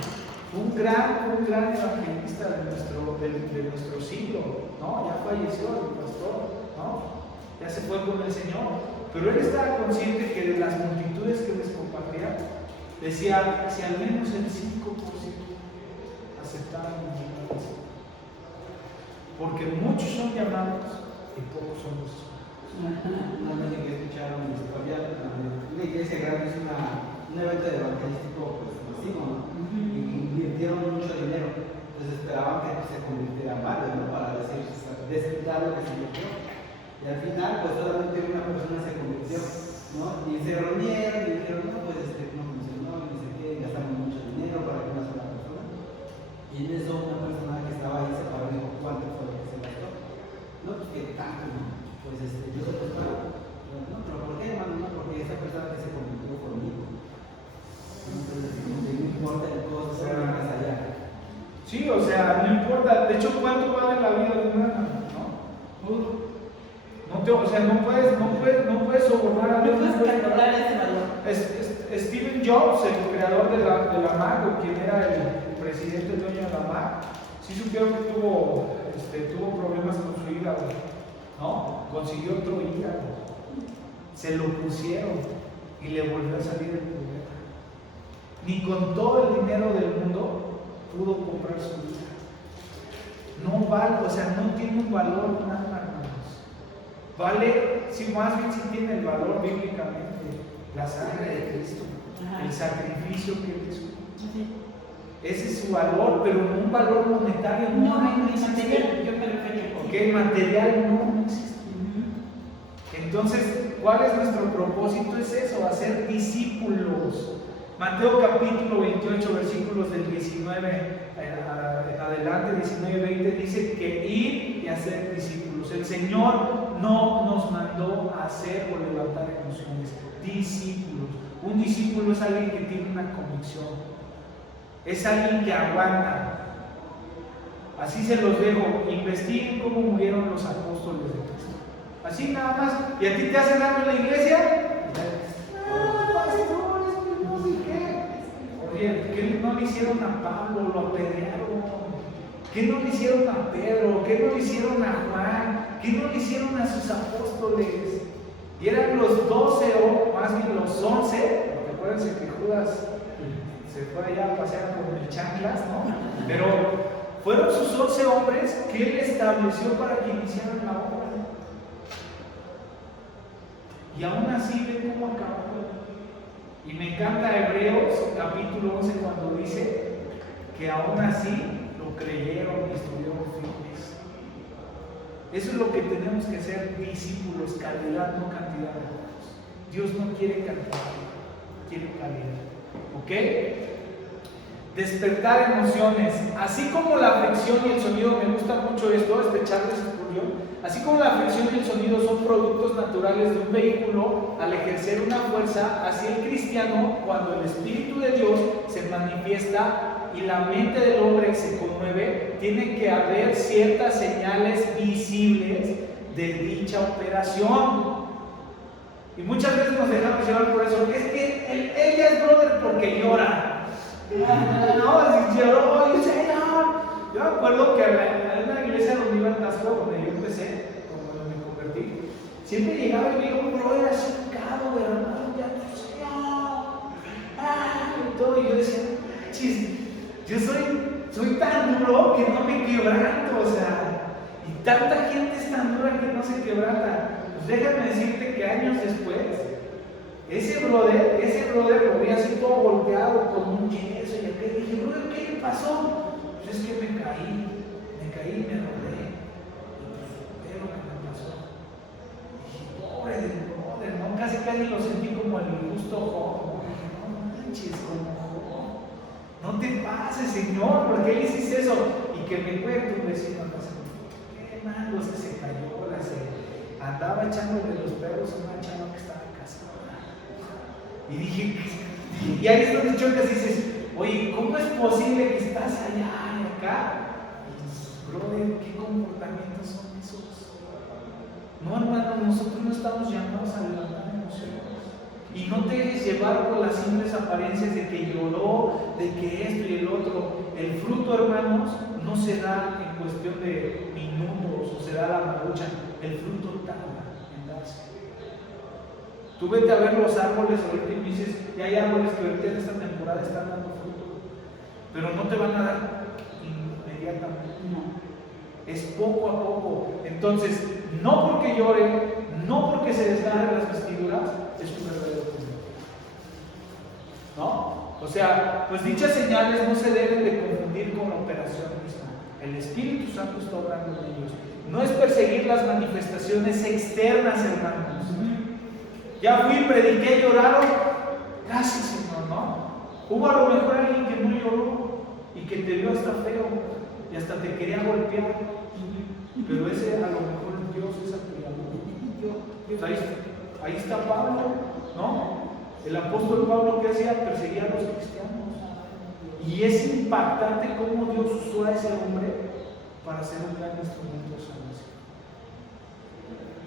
un gran evangelista de nuestro siglo, ¿no? Ya falleció el pastor, ¿no? Ya se fue con el Señor, pero él estaba consciente que de las multitudes que les compartía, decía, si al menos el 5% aceptaban el Señor, porque muchos son llamados y pocos son los escogidos. Una vez que escucharon una iglesia grande es un evento evangelístico pues, masivo, ¿no? Y invirtieron mucho dinero, entonces esperaban que se convirtieran varios, ¿no? Para desquitar lo que se invirtió. Y al final, pues solamente una persona se convirtió, ¿no? Y se reunieron y dijeron, no, pues no funcionó, y no sé qué, gastamos mucho dinero para que una sola persona. Y en eso una persona que estaba ahí se paró y dijo, ¿cuánto fue lo que se gastó? No, pues que tanto, ¿no? Pues yo se los pago. No, pero ¿por qué, hermano? No, porque esa persona que se convirtió conmigo. Entonces, no importa el costo, más allá. Sí, o sea, no importa. De hecho, ¿cuánto vale la vida de un hermano? ¿No? O sea, no puedes sobornar a Dios. No puedes calcular ese valor. Steve Jobs, el creador de la Mac, o quien era el presidente dueño de la Mac, sí supieron que tuvo problemas con su hígado, ¿no? Consiguió otro hígado, se lo pusieron y le volvió a salir el problema. Ni con todo el dinero del mundo pudo comprar su vida. No vale, o sea, no tiene un valor nada, hermanos. Vale, si más bien sí tiene el valor bíblicamente, la sangre de Cristo, el sacrificio que Él hizo. Ese es su valor, pero no un valor monetario. No, material, yo me refería. Ok, material no existe. Entonces, ¿cuál es nuestro propósito? Es eso, hacer discípulos. Mateo capítulo 28, versículos del 19 en adelante, 19 y 20, dice que ir y hacer discípulos. El Señor no nos mandó a hacer o levantar emociones. Discípulos. Un discípulo es alguien que tiene una convicción, es alguien que aguanta. Así se los dejo. Investiguen cómo murieron los apóstoles de Cristo. Así nada más. ¿Y a ti te hacen algo en la iglesia? No, pastor, es que no sé qué. Oye, ¿qué no le hicieron a Pablo? Lo apedrearon. ¿Qué no le hicieron a Pedro? ¿Qué no le hicieron a Juan? ¿Qué no le hicieron a sus apóstoles? Y eran los 12 o más bien los 11, porque acuérdense que Judas se fue allá a pasear con el chanclas, ¿no? Pero fueron sus 11 hombres que él estableció para que iniciaran la obra. Y aún así ven cómo acabó. Y me encanta Hebreos capítulo 11 cuando dice que aún así lo creyeron y estuvieron firmes. Eso es lo que tenemos que ser, discípulos, calidad, no cantidad de votos. Dios no quiere cantidad, quiere calidad. ¿Ok? Despertar emociones, así como la fricción y el sonido, me gusta mucho esto, Charles Spurgeon, así como la fricción y el sonido son productos naturales de un vehículo, al ejercer una fuerza, así el cristiano, cuando el Espíritu de Dios se manifiesta y la mente del hombre se conmueve, tiene que haber ciertas señales visibles de dicha operación. Y muchas veces nos dejamos llevar por eso, es que él ya es brother porque llora. No, si lloró, yo sé, no. Yo me acuerdo que en una iglesia donde iba en Tasco, donde yo empecé, cuando me convertí, siempre llegaba y me dijo, brother, así caro, hermano, ya no sé, y todo, y yo decía, chis, yo soy tan duro que no me quebranto, o sea, y tanta gente es tan dura que no se quebranta. Pues déjame decirte que años después, ese brother lo vi así todo golpeado con un yeso y aquel. Dije, brother, ¿qué le pasó? Pues es que me caí, me rodé. Y pues, lo que me pasó. Dije, pobre del brother, ¿no? Casi lo sentí como el justo Job. Dije, no manches, como Job. No te pases, Señor, ¿por qué le hiciste eso? Y que me cuente un vecino a casa. Qué malo, se cayó, andaba echándole los perros a una chava que estaba casada. Y dije, y ahí es donde chocas y dices, oye, ¿cómo es posible que estás allá y acá? Y dices, brother, ¿qué comportamientos son esos? No, hermano, nosotros no estamos llamados a levantar emociones. Y no te dejes llevar por las simples apariencias de que lloró, de que esto y el otro. El fruto, hermanos, no se da en cuestión de minutos o se da la marucha. El fruto tarda en darse. Tú vete a ver los árboles ahorita y dices, y hay árboles que ahorita en esta temporada están dando fruto, pero no te van a dar inmediatamente. No. Es poco a poco. Entonces, no porque llore, no porque se desgarren las vestiduras, es un verdadero fruto. ¿No? O sea, pues dichas señales no se deben de confundir con la operación misma. El Espíritu Santo está obrando en ellos. No es perseguir las manifestaciones externas, hermanos. Ya fui, prediqué, lloraron. Gracias, Señor, ¿no? Hubo a lo mejor alguien que no lloró y que te vio hasta feo y hasta te quería golpear. Pero ese a lo mejor Dios es apoyador. Ahí está Pablo, ¿no? El apóstol Pablo, ¿qué hacía? Perseguía a los cristianos. Y es impactante cómo Dios usó a ese hombre para ser un gran instrumento de salvación.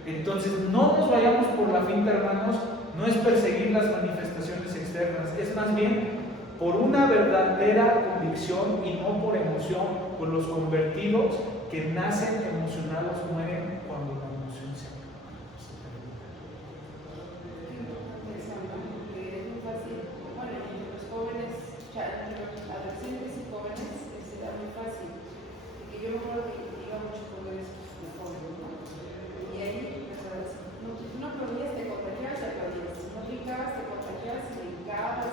Entonces, no nos vayamos por la finta, hermanos, no es perseguir las manifestaciones externas, es más bien por una verdadera convicción y no por emoción. Por los convertidos que nacen emocionados mueren cuando la emoción se termina. Es muy fácil, bueno, entre los jóvenes, adolescentes y jóvenes, será muy fácil. Porque yo me acuerdo que iba mucho con jóvenes, ¿no? Y ahí empezaron a decir, no, tú no aplaudías, te contagiabas, te aplaudías. No brincabas, te contagiabas, te brincabas,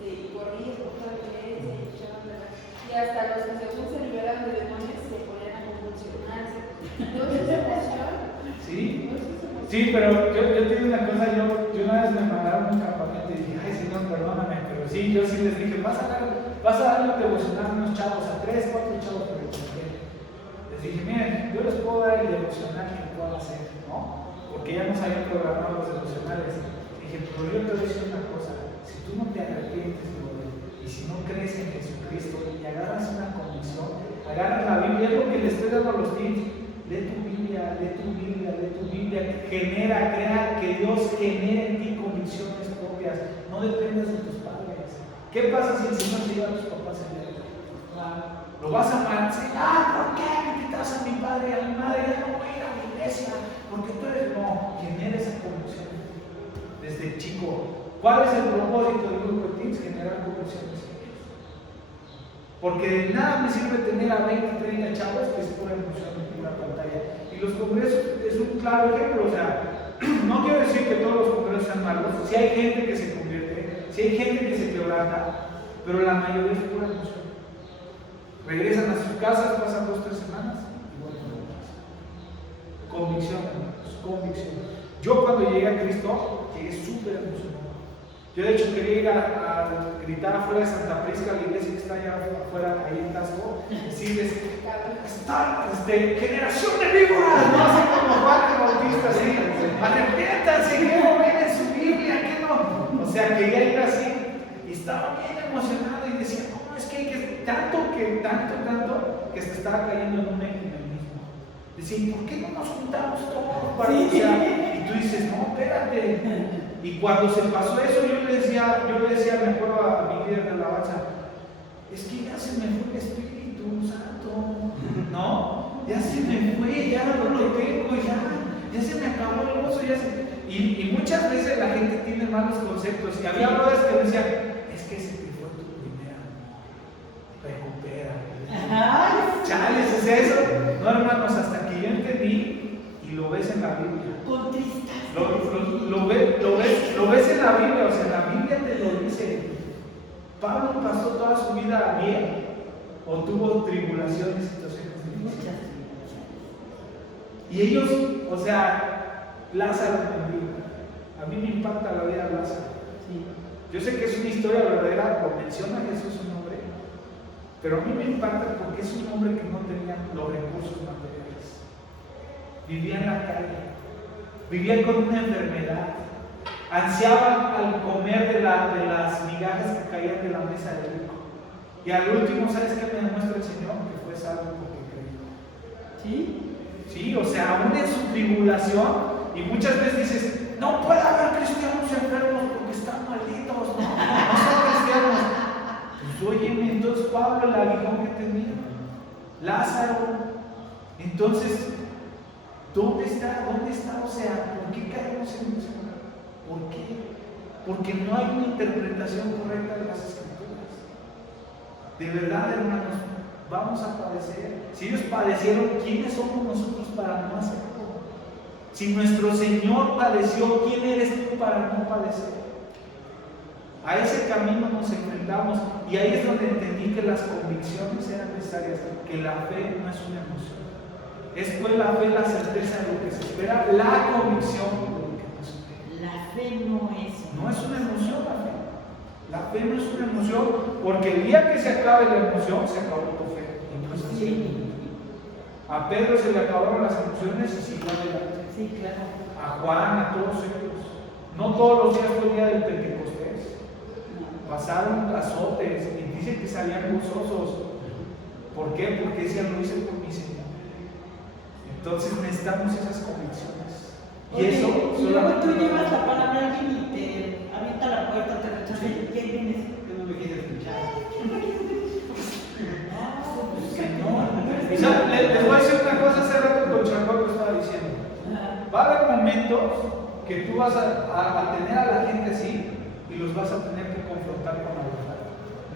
y corrías por toda la iglesia, y echaban de la... Y hasta los que según se liberaban de demonios se ponían a convulsionarse. Entonces esa emoción. Sí, sí, pero yo te digo una cosa, yo una vez me mandaron un campamento y dije, ay Señor, perdóname, pero sí, yo sí les dije, vas a darle devocionar a unos chavos, a 3, 4 chavos, pero les les dije, miren, yo les puedo dar el devocional que puedan hacer, ¿no? Porque ya nos habían programado los devocionales. Dije, pero yo te voy a decir una cosa, si tú no te arrepientes, y si no crees en Jesucristo y agarras una convicción, agarras la Biblia, es lo que le estoy dando a los tips. Lee tu Biblia, lee tu Biblia, lee tu Biblia, genera, crea, que Dios genere en ti convicciones propias, no dependas de tus padres. ¿Qué pasa si el Señor te lleva a tus papás en el día? ¿Lo vas a amar? ¿Sí? ¿Por qué me quitas a mi padre y a mi madre? Ya no voy a ir a la iglesia, porque tú eres... No, genera esa convicción desde chico. ¿Cuál es el propósito del grupo de teens? Generar convicciones. Porque de nada me sirve tener a 20, 30 chavos que se ponen emoción en una pantalla. Y los congresos es un claro ejemplo. O sea, no quiero decir que todos los congresos sean malos. Si hay gente que se convierte, si hay gente que se quebranta, pero la mayoría es pura emoción. Regresan a sus casas, pasan 2 o 3 semanas y vuelven a casa. Convicción, hermanos, convicción. Yo cuando llegué a Cristo, llegué súper emocionado. Yo de hecho quería ir a gritar afuera de Santa Prisca, la iglesia que está allá afuera, ahí en Tasco, decirles, está generación de víboras, no así como Juan el Bautista, así, arrepiéntanse, que no ven en su Biblia, que no. O sea, quería ir así, y estaba bien emocionado y decía, no, es que hay que, tanto, que se estaba cayendo en un ecumenismo. Decía, ¿y por qué no nos juntamos todos para o sea, y tú dices, no, espérate. Y cuando se pasó eso, yo le decía, me acuerdo a mi líder de alabanza, es que ya se me fue el Espíritu Santo, ¿no? Ya se me fue, ya no lo tengo, ya se me acabó el gozo, y muchas veces la gente tiene malos conceptos, y había brothers que decían, es que se te fue tu primer amor, recupera. Chales, ¿es eso? No, hermanos, hasta que yo entendí, y lo ves en la Biblia. Con tristeza. Lo ves en la Biblia, o sea, la Biblia te lo dice. Pablo pasó toda su vida bien o tuvo tribulaciones, situaciones difíciles. Y ellos, o sea, Lázaro también. A mí me impacta la vida de Lázaro. Yo sé que es una historia verdadera, lo menciona Jesús su nombre, pero a mí me impacta porque es un hombre que no tenía los recursos materiales. Vivía en la calle. Vivía con una enfermedad, ansiaba al comer de las migajas que caían de la mesa del rico. Y al último, ¿sabes qué me demuestra el Señor? Que fue salvo porque creyó. ¿Sí? Sí, o sea, aún en su tribulación, y muchas veces dices, no puede haber cristianos enfermos porque están malditos, no son cristianos. Pues óyeme, entonces Pablo, el aguijón que tenía, Lázaro, entonces... ¿Dónde está? O sea, ¿por qué caemos en eso? ¿Por qué? Porque no hay una interpretación correcta de las Escrituras. De verdad, hermanos, vamos a padecer. Si ellos padecieron, ¿quiénes somos nosotros para no hacerlo? Si nuestro Señor padeció, ¿quién eres tú para no padecer? A ese camino nos enfrentamos y ahí es donde entendí que las convicciones eran necesarias, que la fe no es una emoción. Es pues la fe la certeza de lo que se espera, la convicción de lo que no se espera. La fe no es. No es una emoción la fe. La fe no es una emoción, porque el día que se acabe la emoción, se acabó tu fe. Entonces, sí. A Pedro se le acabaron las emociones y siguió adelante. Sí, claro. A Juan, a todos ellos. No todos los días fue el día del Pentecostés. Pasaron azotes y dicen que salían gozosos. ¿Por qué? Porque decían, lo hice por mi Señor. Entonces necesitamos esas convicciones. Y oye, eso. Y luego tú llevas la palabra a alguien y te avienta la puerta, te rechaza y ¿qué vienes? Que no me quieres escuchar. O sea, les voy a decir una cosa, hace rato con Chacón lo estaba diciendo. Va a haber momentos que tú vas a tener a la gente así y los vas a tener que confrontar con la verdad.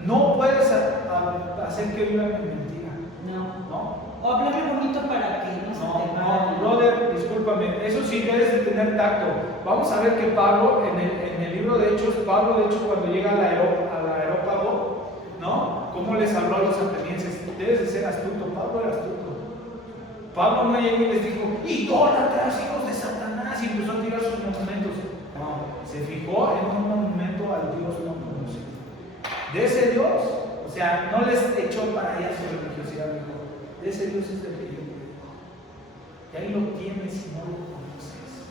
No puedes hacer que vivan en mentira. No. O hablarle bonito para que no se te vaya. No, brother, discúlpame, eso sí debes de tener tacto. Vamos a ver que Pablo, en el libro de Hechos, Pablo de hecho cuando llega al aerópago, ¿no? ¿Cómo les habló a los atenienses? Debes de ser astuto. Pablo era astuto. Pablo no llegó y les dijo, idólatras, hijos de Satanás, y empezó a tirar sus monumentos. No, se fijó en un monumento al Dios no conocido. De ese Dios, o sea, no les echó para allá su religiosidad, dijo, de ese Dios es del que yo creo. Y ahí lo tienes y no lo conoces.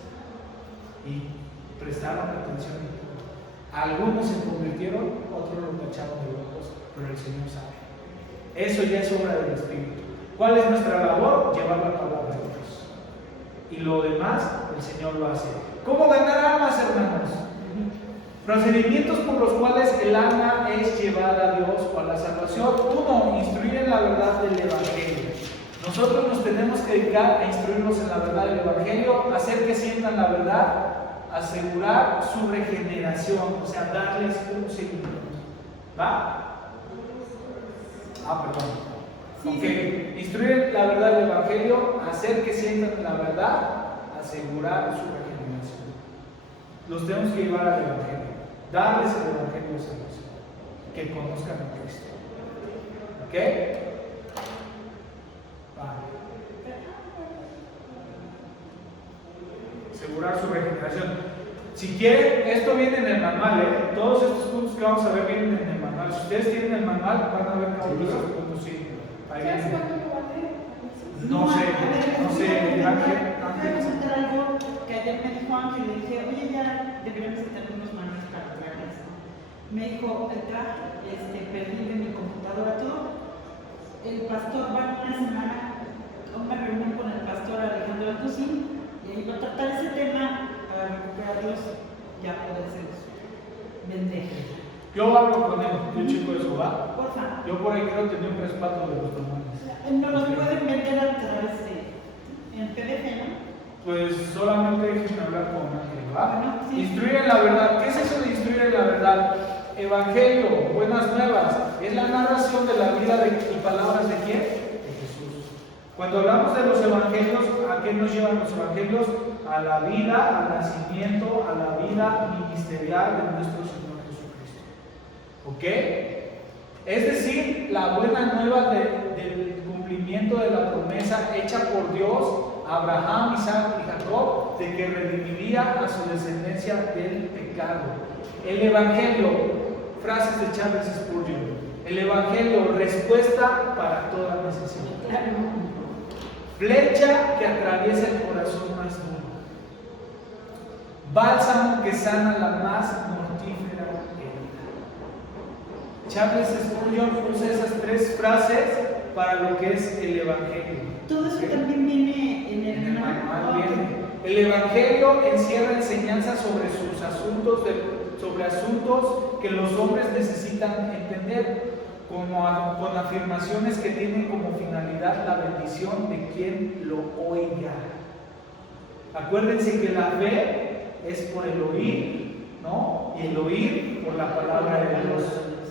Y prestaron atención y todo. Algunos se convirtieron, otros lo tacharon de locos, pero el Señor sabe. Eso ya es obra del Espíritu. ¿Cuál es nuestra labor? Llevar la palabra de Dios. Y lo demás, el Señor lo hace. ¿Cómo ganar almas, hermanos? Procedimientos por los cuales el alma es llevada a Dios o a la salvación. 1. Instruir en la verdad del Evangelio. Nosotros nos tenemos que dedicar a instruirnos en la verdad del Evangelio, hacer que sientan la verdad, asegurar su regeneración, o sea, darles un seguimiento. ¿Va? Perdón. Sí, Ok. Instruir la verdad del Evangelio, hacer que sientan la verdad, asegurar su regeneración. Los tenemos que llevar al Evangelio, darles el Evangelio de salvación, que conozcan a Cristo. ¿Ok? Vale. Asegurar su regeneración. Si quieren, esto viene en el manual, todos estos puntos que vamos a ver vienen en el manual. Si ustedes tienen el manual, van a ver cada uno de esos puntos. Sí, ahí ¿Sabes viene. cuánto lo va a tener? No sé, Ángel. Voy a presentar algo que ayer me dijo Ángel, le dije, oye, ya deberíamos tener unos manuales para traerles. Me dijo, el traje, perdí de mi computadora todo. El pastor va una semana a una reunión con el pastor Alejandro Altuzín y ahí va a tratar ese tema para recuperarlos, ya poderse vender. Yo hablo con él, yo chico de su bar. Porfa. Yo por ahí creo que tenía un respaldo de los manuales. No los pueden vender a través en PDF, ¿no? Pues solamente déjenme hablar con Ángel, ¿va? Bueno, sí. Instruir en la verdad. ¿Qué es eso de instruir en la verdad? Evangelio, buenas nuevas, es la narración de la vida y palabras de quién? De Jesús. Cuando hablamos de los evangelios, ¿a qué nos llevan los evangelios? A la vida, al nacimiento, a la vida ministerial de nuestro Señor Jesucristo. ¿Ok? Es decir, la buena nueva del cumplimiento de la promesa hecha por Dios a Abraham, Isaac y Jacob, de que redimiría a su descendencia del pecado. El Evangelio, frases de Charles Spurgeon, el Evangelio, respuesta para toda necesidad. Flecha que atraviesa el corazón más duro. Bálsamo que sana la más mortífera herida. Charles Spurgeon usa esas 3 frases para lo que es el Evangelio. Todo eso ¿Ok? también viene en En el el manual manual. viene. El Evangelio encierra enseñanzas sobre sus asuntos, sobre asuntos que los hombres necesitan entender, con afirmaciones que tienen como finalidad la bendición de quien lo oiga. Acuérdense que la fe es por el oír, ¿no? Y el oír por la palabra de Dios.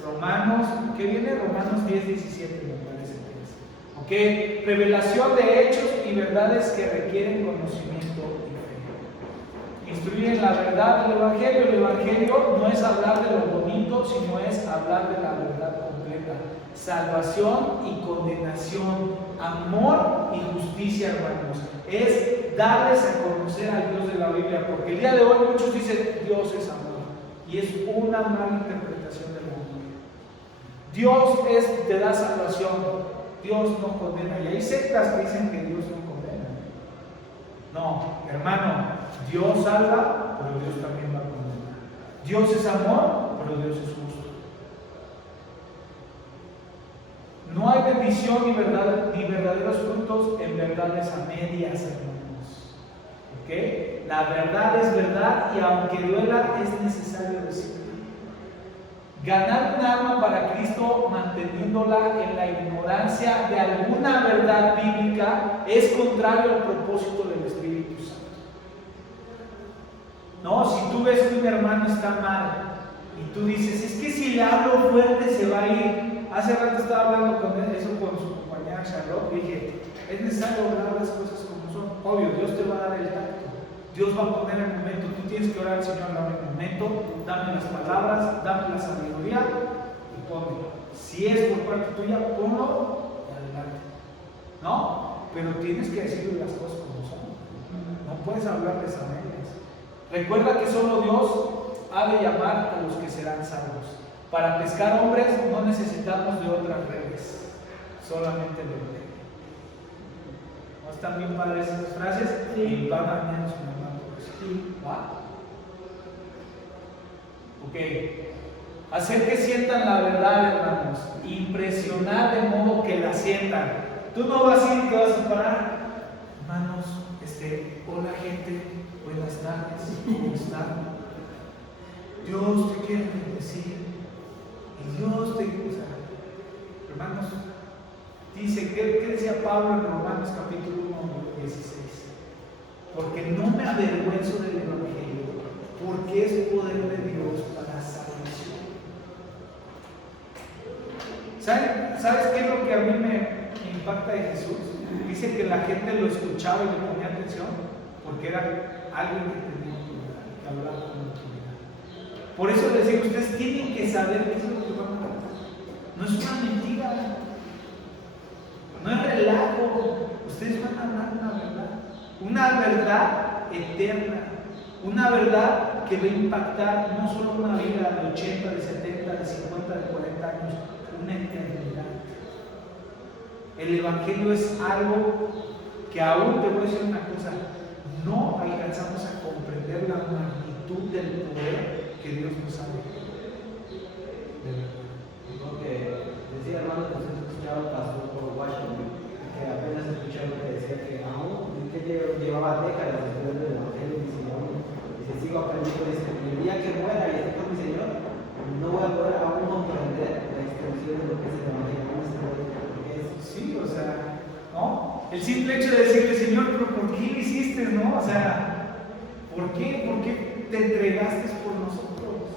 Romanos, ¿qué viene? Romanos 10, 17, me parece que es. ¿Ok? Revelación de hechos y verdades que requieren conocimiento y fe. Instruir en la verdad del Evangelio. El Evangelio no es hablar de lo bonito, sino es hablar de la verdad completa. Salvación y condenación, amor y justicia, hermanos. Es darles a conocer al Dios de la Biblia, porque el día de hoy muchos dicen Dios es amor, y es una mala interpretación del amor. Dios te da salvación, Dios no condena. Y hay sectas que dicen que Dios no condena. No, hermano, Dios salva, pero Dios también va a condenar. Dios es amor, pero Dios es justo. No hay bendición ni verdaderos frutos en verdades a medias, hermanos. ¿Ok? La verdad es verdad y aunque duela es necesario decirlo. Ganar un alma para Cristo manteniéndola en la ignorancia de alguna verdad bíblica es contrario al propósito del Espíritu Santo. No, si tú ves que un hermano está mal y tú dices, es que si le hablo fuerte se va a ir. Hace rato estaba hablando con eso con su compañera Charlotte y dije, es necesario hablar las cosas como son. Obvio, Dios te va a dar el tacto. Dios va a poner el momento. Tú tienes que orar al Señor, dame el momento, dame las palabras, dame la sabiduría y ponlo. Si es por parte tuya, ponlo y adelante. ¿No? Pero tienes que decirle las cosas como son. No puedes hablarles a medias. Recuerda que solo Dios ha de llamar a los que serán salvos. Para pescar hombres no necesitamos de otras redes, solamente de Él. No Están bien padres esas frases y van a venir su mamá por eso. Sí. ¿Va? Ok. Hacer que sientan la verdad, hermanos. Impresionar de modo que la sientan. Tú no vas a ir y te vas a parar. Hermanos, hola gente, buenas tardes, ¿cómo están? Dios te quiere bendecir. Y Dios te quiere. Hermanos, dice, ¿qué decía Pablo en Romanos capítulo 1, 16? Porque no me avergüenzo del Evangelio, porque es poder de Dios para salvación. ¿Sabes qué es lo que a mí me impacta de Jesús? Dice que la gente lo escuchaba y le ponía atención porque era alguien que tenía autoridad, que hablaba con autoridad. Por eso les digo, ustedes tienen que saber qué es lo que van a hablar. No es una mentira, no es relajo. Ustedes van a hablar una verdad eterna, una verdad que va a impactar no solo una vida de 80, de 70, de 50, de 40 años, una eternidad. El Evangelio es algo que aún, te voy a decir una cosa, no alcanzamos a comprender la magnitud del poder que Dios nos ha dado. Lo que decía hermano, que usted escuchaba el pastor por Washington, que apenas escuché lo que decía que aún, que llevaba décadas estudiando el Evangelio, dice, sigo aprendiendo, dice, el día que muera y esté con mi Señor, no voy a poder aún comprender la extensión de lo que es el Evangelio. Sí, o sea, ¿no? El simple hecho de decirle, Señor, pero ¿por qué lo hiciste, no? O sea, ¿por qué? ¿Por qué te entregaste por nosotros?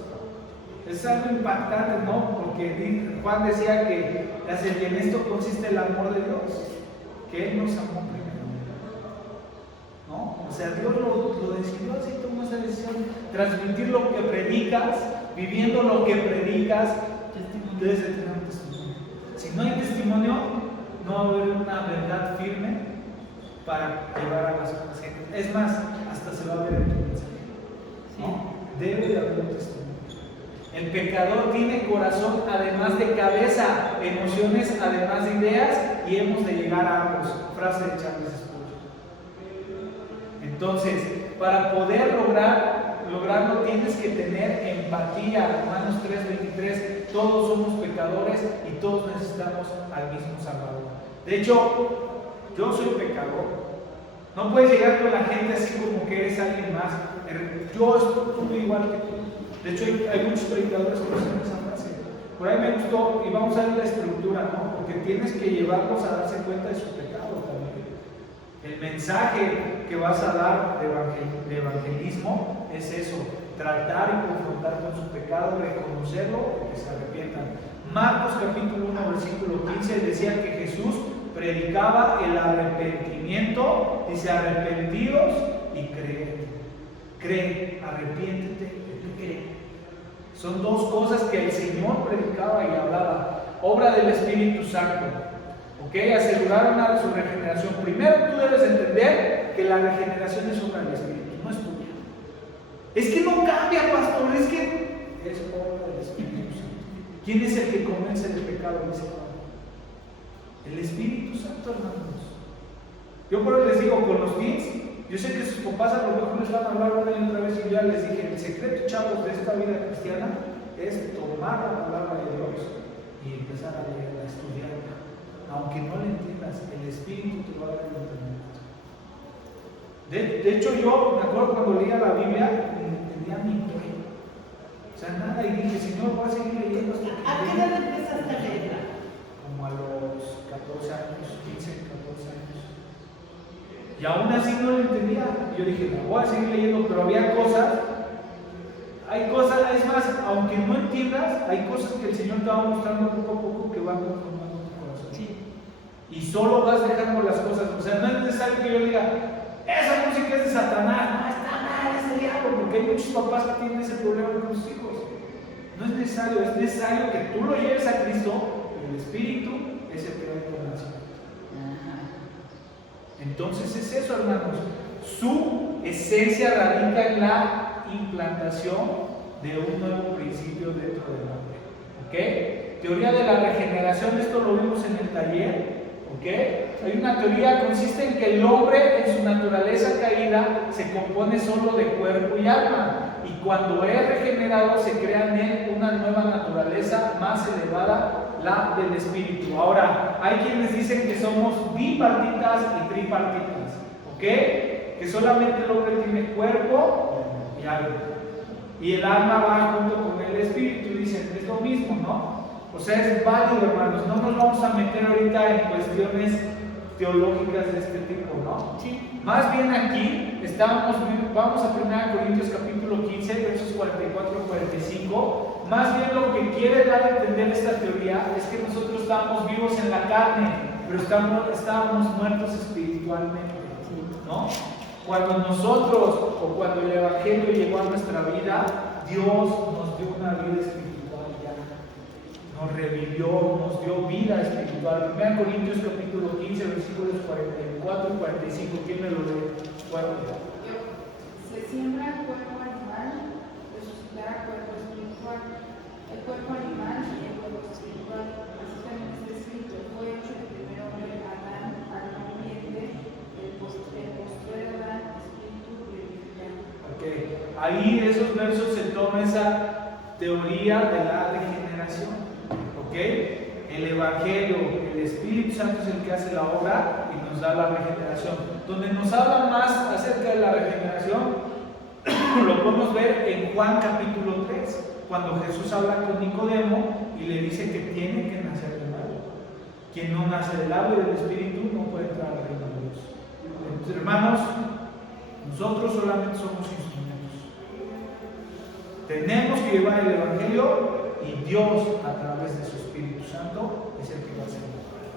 Es algo impactante, ¿no? Porque Juan decía que en esto consiste el amor de Dios, que Él nos amó primero, ¿no? O sea, Dios lo decidió así, tomó esa decisión, transmitir lo que predicas, viviendo lo que predicas, debes de tener un testimonio. Si no hay testimonio, no va a haber una verdad firme para llevar a las otras gentes. Es más, hasta se va a ver en tu mensaje, ¿no? Debe de haber un testimonio. El pecador tiene corazón además de cabeza, emociones además de ideas, y hemos de llegar a ambos. Frase de Charles Spurgeon. Entonces, para poder lograrlo tienes que tener empatía. Romanos 3:23, todos somos pecadores y todos necesitamos al mismo Salvador. De hecho, yo soy pecador. No puedes llegar con la gente así como que eres alguien más. Yo estuve igual que tú. De hecho, hay muchos predicadores que usan esa frase. Por ahí me gustó, y vamos a ver la estructura, ¿no? Porque tienes que llevarlos a darse cuenta de su pecado también. El mensaje que vas a dar de evangelismo es eso: tratar y confrontar con su pecado, reconocerlo y que se arrepientan. Marcos capítulo 1, versículo 15 decía que Jesús predicaba el arrepentimiento, dice arrepentidos y creed. Cree, arrepiéntete y cree. Son dos cosas que el Señor predicaba y hablaba. Obra del Espíritu Santo. ¿Ok? Aseguraron su regeneración. Primero tú debes entender que la regeneración es obra del Espíritu, no es tuya. Es que no cambia, pastor, es que es obra del Espíritu Santo. ¿Quién es el que convence del pecado en ese caso? El Espíritu Santo, hermanos. Yo por eso les digo, con los kids, yo sé que sus papás a lo mejor les van a hablar una y otra vez, y yo ya les dije, el secreto, chavos, de esta vida cristiana es tomar la palabra de Dios y empezar a leerla, a estudiarla. Aunque no la entiendas, el Espíritu te va a dar el entendimiento. De hecho, yo me acuerdo cuando leía la Biblia, entendía mi historia. O sea, nada, y dije, Señor, voy a seguir leyendo hasta que... ¿A qué edad empezaste a leerla? Como a los 14 años, 15, 14 años. Y aún así no lo entendía. Yo dije, no, voy a seguir leyendo, pero había cosas, hay cosas, es más, aunque no entiendas, hay cosas que el Señor te va mostrando poco a poco que van transformando tu corazón. Sí. Y solo vas dejando las cosas, o sea, no es necesario que yo diga, esa música es de Satanás, no está mal, es el diablo, porque hay muchos papás que tienen ese problema con sus hijos. No es necesario, es necesario que tú lo lleves a Cristo, y el Espíritu es el que va a información. Entonces es eso, hermanos. Su esencia radica en la implantación de un nuevo principio dentro del hombre. ¿Ok? Teoría de la regeneración, esto lo vimos en el taller. ¿Ok? Hay una teoría, consiste en que el hombre en su naturaleza caída se compone solo de cuerpo y alma, y cuando es regenerado se crea en él una nueva naturaleza más elevada, la del espíritu. Ahora, hay quienes dicen que somos bipartitas y tripartitas, ¿ok? Que solamente el hombre tiene cuerpo y alma, y el alma va junto con el espíritu, dicen, es lo mismo, ¿no? O sea, es válido, hermanos, no nos vamos a meter ahorita en cuestiones teológicas de este tipo, ¿no? Sí. Más bien aquí, vamos a 1 Corintios capítulo 15, versos 44-45, más bien lo que quiere dar a entender esta teoría es que nosotros estamos vivos en la carne, pero estábamos muertos espiritualmente, ¿no? Cuando nosotros, o cuando el Evangelio llegó a nuestra vida, Dios nos dio una vida espiritual ya. Nos revivió, nos dio vida espiritual. 1 Corintios capítulo 15, versículos 44 y 45. ¿Quién me lo lee? Se siembra cuerpo animal, resucitará cuerpo espiritual. El cuerpo animal y el cuerpo espiritual. Así también está escrito: fue hecho el primer hombre, Adán, alma viviente, el postrer Adán, espíritu vivificante. Okay. Ahí de esos versos se toma esa teoría de la regeneración. ¿Ok? El Evangelio, el Espíritu Santo es el que hace la obra y nos da la regeneración. Donde nos habla más acerca de la regeneración, lo podemos ver en Juan capítulo 3, cuando Jesús habla con Nicodemo y le dice que tiene que nacer de nuevo. Quien no nace del agua y del Espíritu no puede entrar al reino de Dios. Entonces, hermanos, nosotros solamente somos instrumentos. Tenemos que llevar el Evangelio, y Dios, a través de su Espíritu Santo, es el que va a hacer la obra.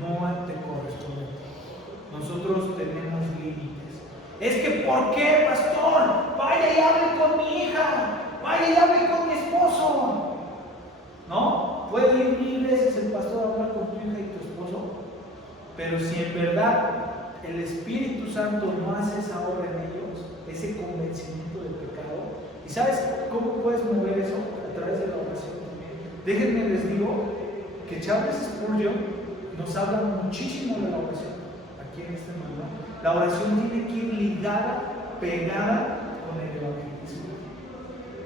No te corresponde. Nosotros tenemos límites. Es que, ¿por qué, pastor? Vaya y hable con mi hija. Vaya y hable con mi esposo. ¿No? Puede ir 1000 veces el pastor a hablar con tu hija y tu esposo, pero si en verdad el Espíritu Santo no hace esa obra en ellos, ese convencimiento del pecado, ¿y sabes cómo puedes mover eso? A través de la oración. Déjenme les digo que Charles Spurgeon nos habla muchísimo de la oración aquí en este manual. La oración tiene que ir ligada, pegada con el evangelismo.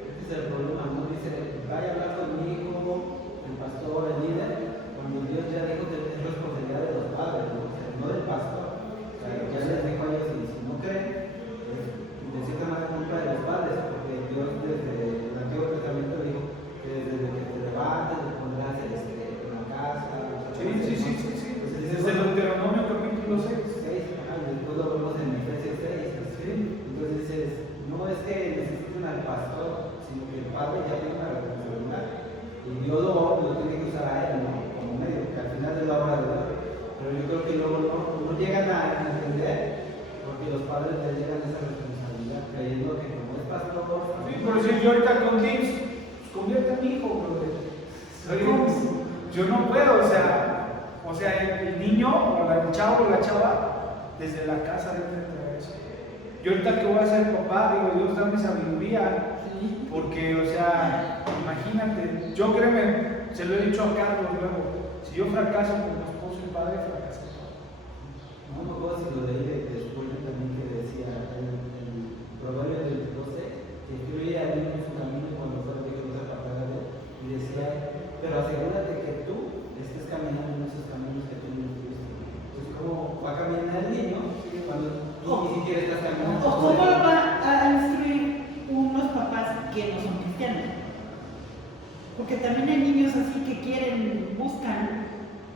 Ese es el problema, ¿no? Dice, vaya a hablar con mi hijo, el pastor, el líder, cuando Dios ya dijo que es responsabilidad de los padres, no del pastor. O sea, ya les dijo a ellos, y si no creen, de cierta manera culpa de los padres, porque Dios desde el Antiguo Testamento dijo que desde que te levantes, te pondrás en la casa. Sí. Desde Deuteronomio capítulo 6. Después lo vemos en Efesios 6. ¿Sí? Entonces dices, no es que necesiten al pastor, sino que el padre ya tiene una responsabilidad. Y Dios lo tiene que usar a él, ¿no? Como medio, que al final es la obra de Dios. Pero yo creo que luego no llegan a entender, porque los padres les llegan esa responsabilidad, creyendo que como es pastor. Sí, por eso yo ahorita con Dios, pues convierte a mi hijo, brother. Yo no puedo, o sea, el niño, o el chavo o la chava, desde la casa debe traer eso. Yo ahorita que voy a ser papá, digo, Dios dame sabiduría, porque, o sea, imagínate, yo créeme, se lo he dicho a Carlos luego, si yo fracaso como esposo y padre, fracasé. No me acuerdo si lo leí después también, que decía el proverbio del 12, que instruye al niño en su camino cuando fuera viejo no se apartará de él, y decía, pero asegúrate que tú estés caminando en esos caminos que tú no tuviste. Entonces, ¿cómo va a caminar el niño cuando tú ni siquiera estás caminando? ¿O cómo lo va a instruir unos papás que no son cristianos? Porque también hay niños así que quieren, buscan,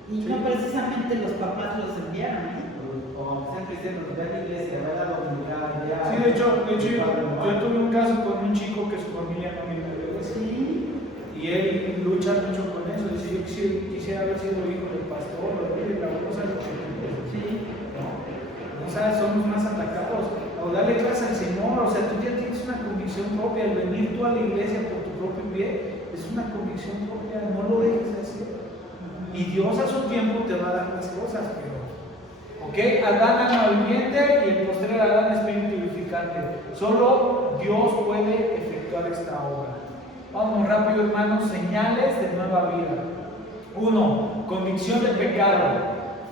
y no precisamente los papás los enviaron, ¿eh? O sean cristianos, ve a la iglesia, ve a la dominical, ya. Sí, de hecho yo tuve un caso con un chico que su familia no vive de iglesia. Sí. Y él lucha mucho con eso. Dice, yo quisiera haber sido hijo del pastor o de la cosa que Sí. ¿no? O sea, somos más atacados. O darle clase al Señor. O sea, tú ya tienes una convicción propia. El venir tú a la iglesia por tu propio pie es una convicción propia. No lo dejes de hacer. Y Dios a su tiempo te va a dar las cosas, pero ¿ok? Adán alma viviente y el postrer Adán espíritu vivificante. Solo Dios puede efectuar esta obra. Vamos rápido, hermanos. Señales de nueva vida. 1. convicción de pecado,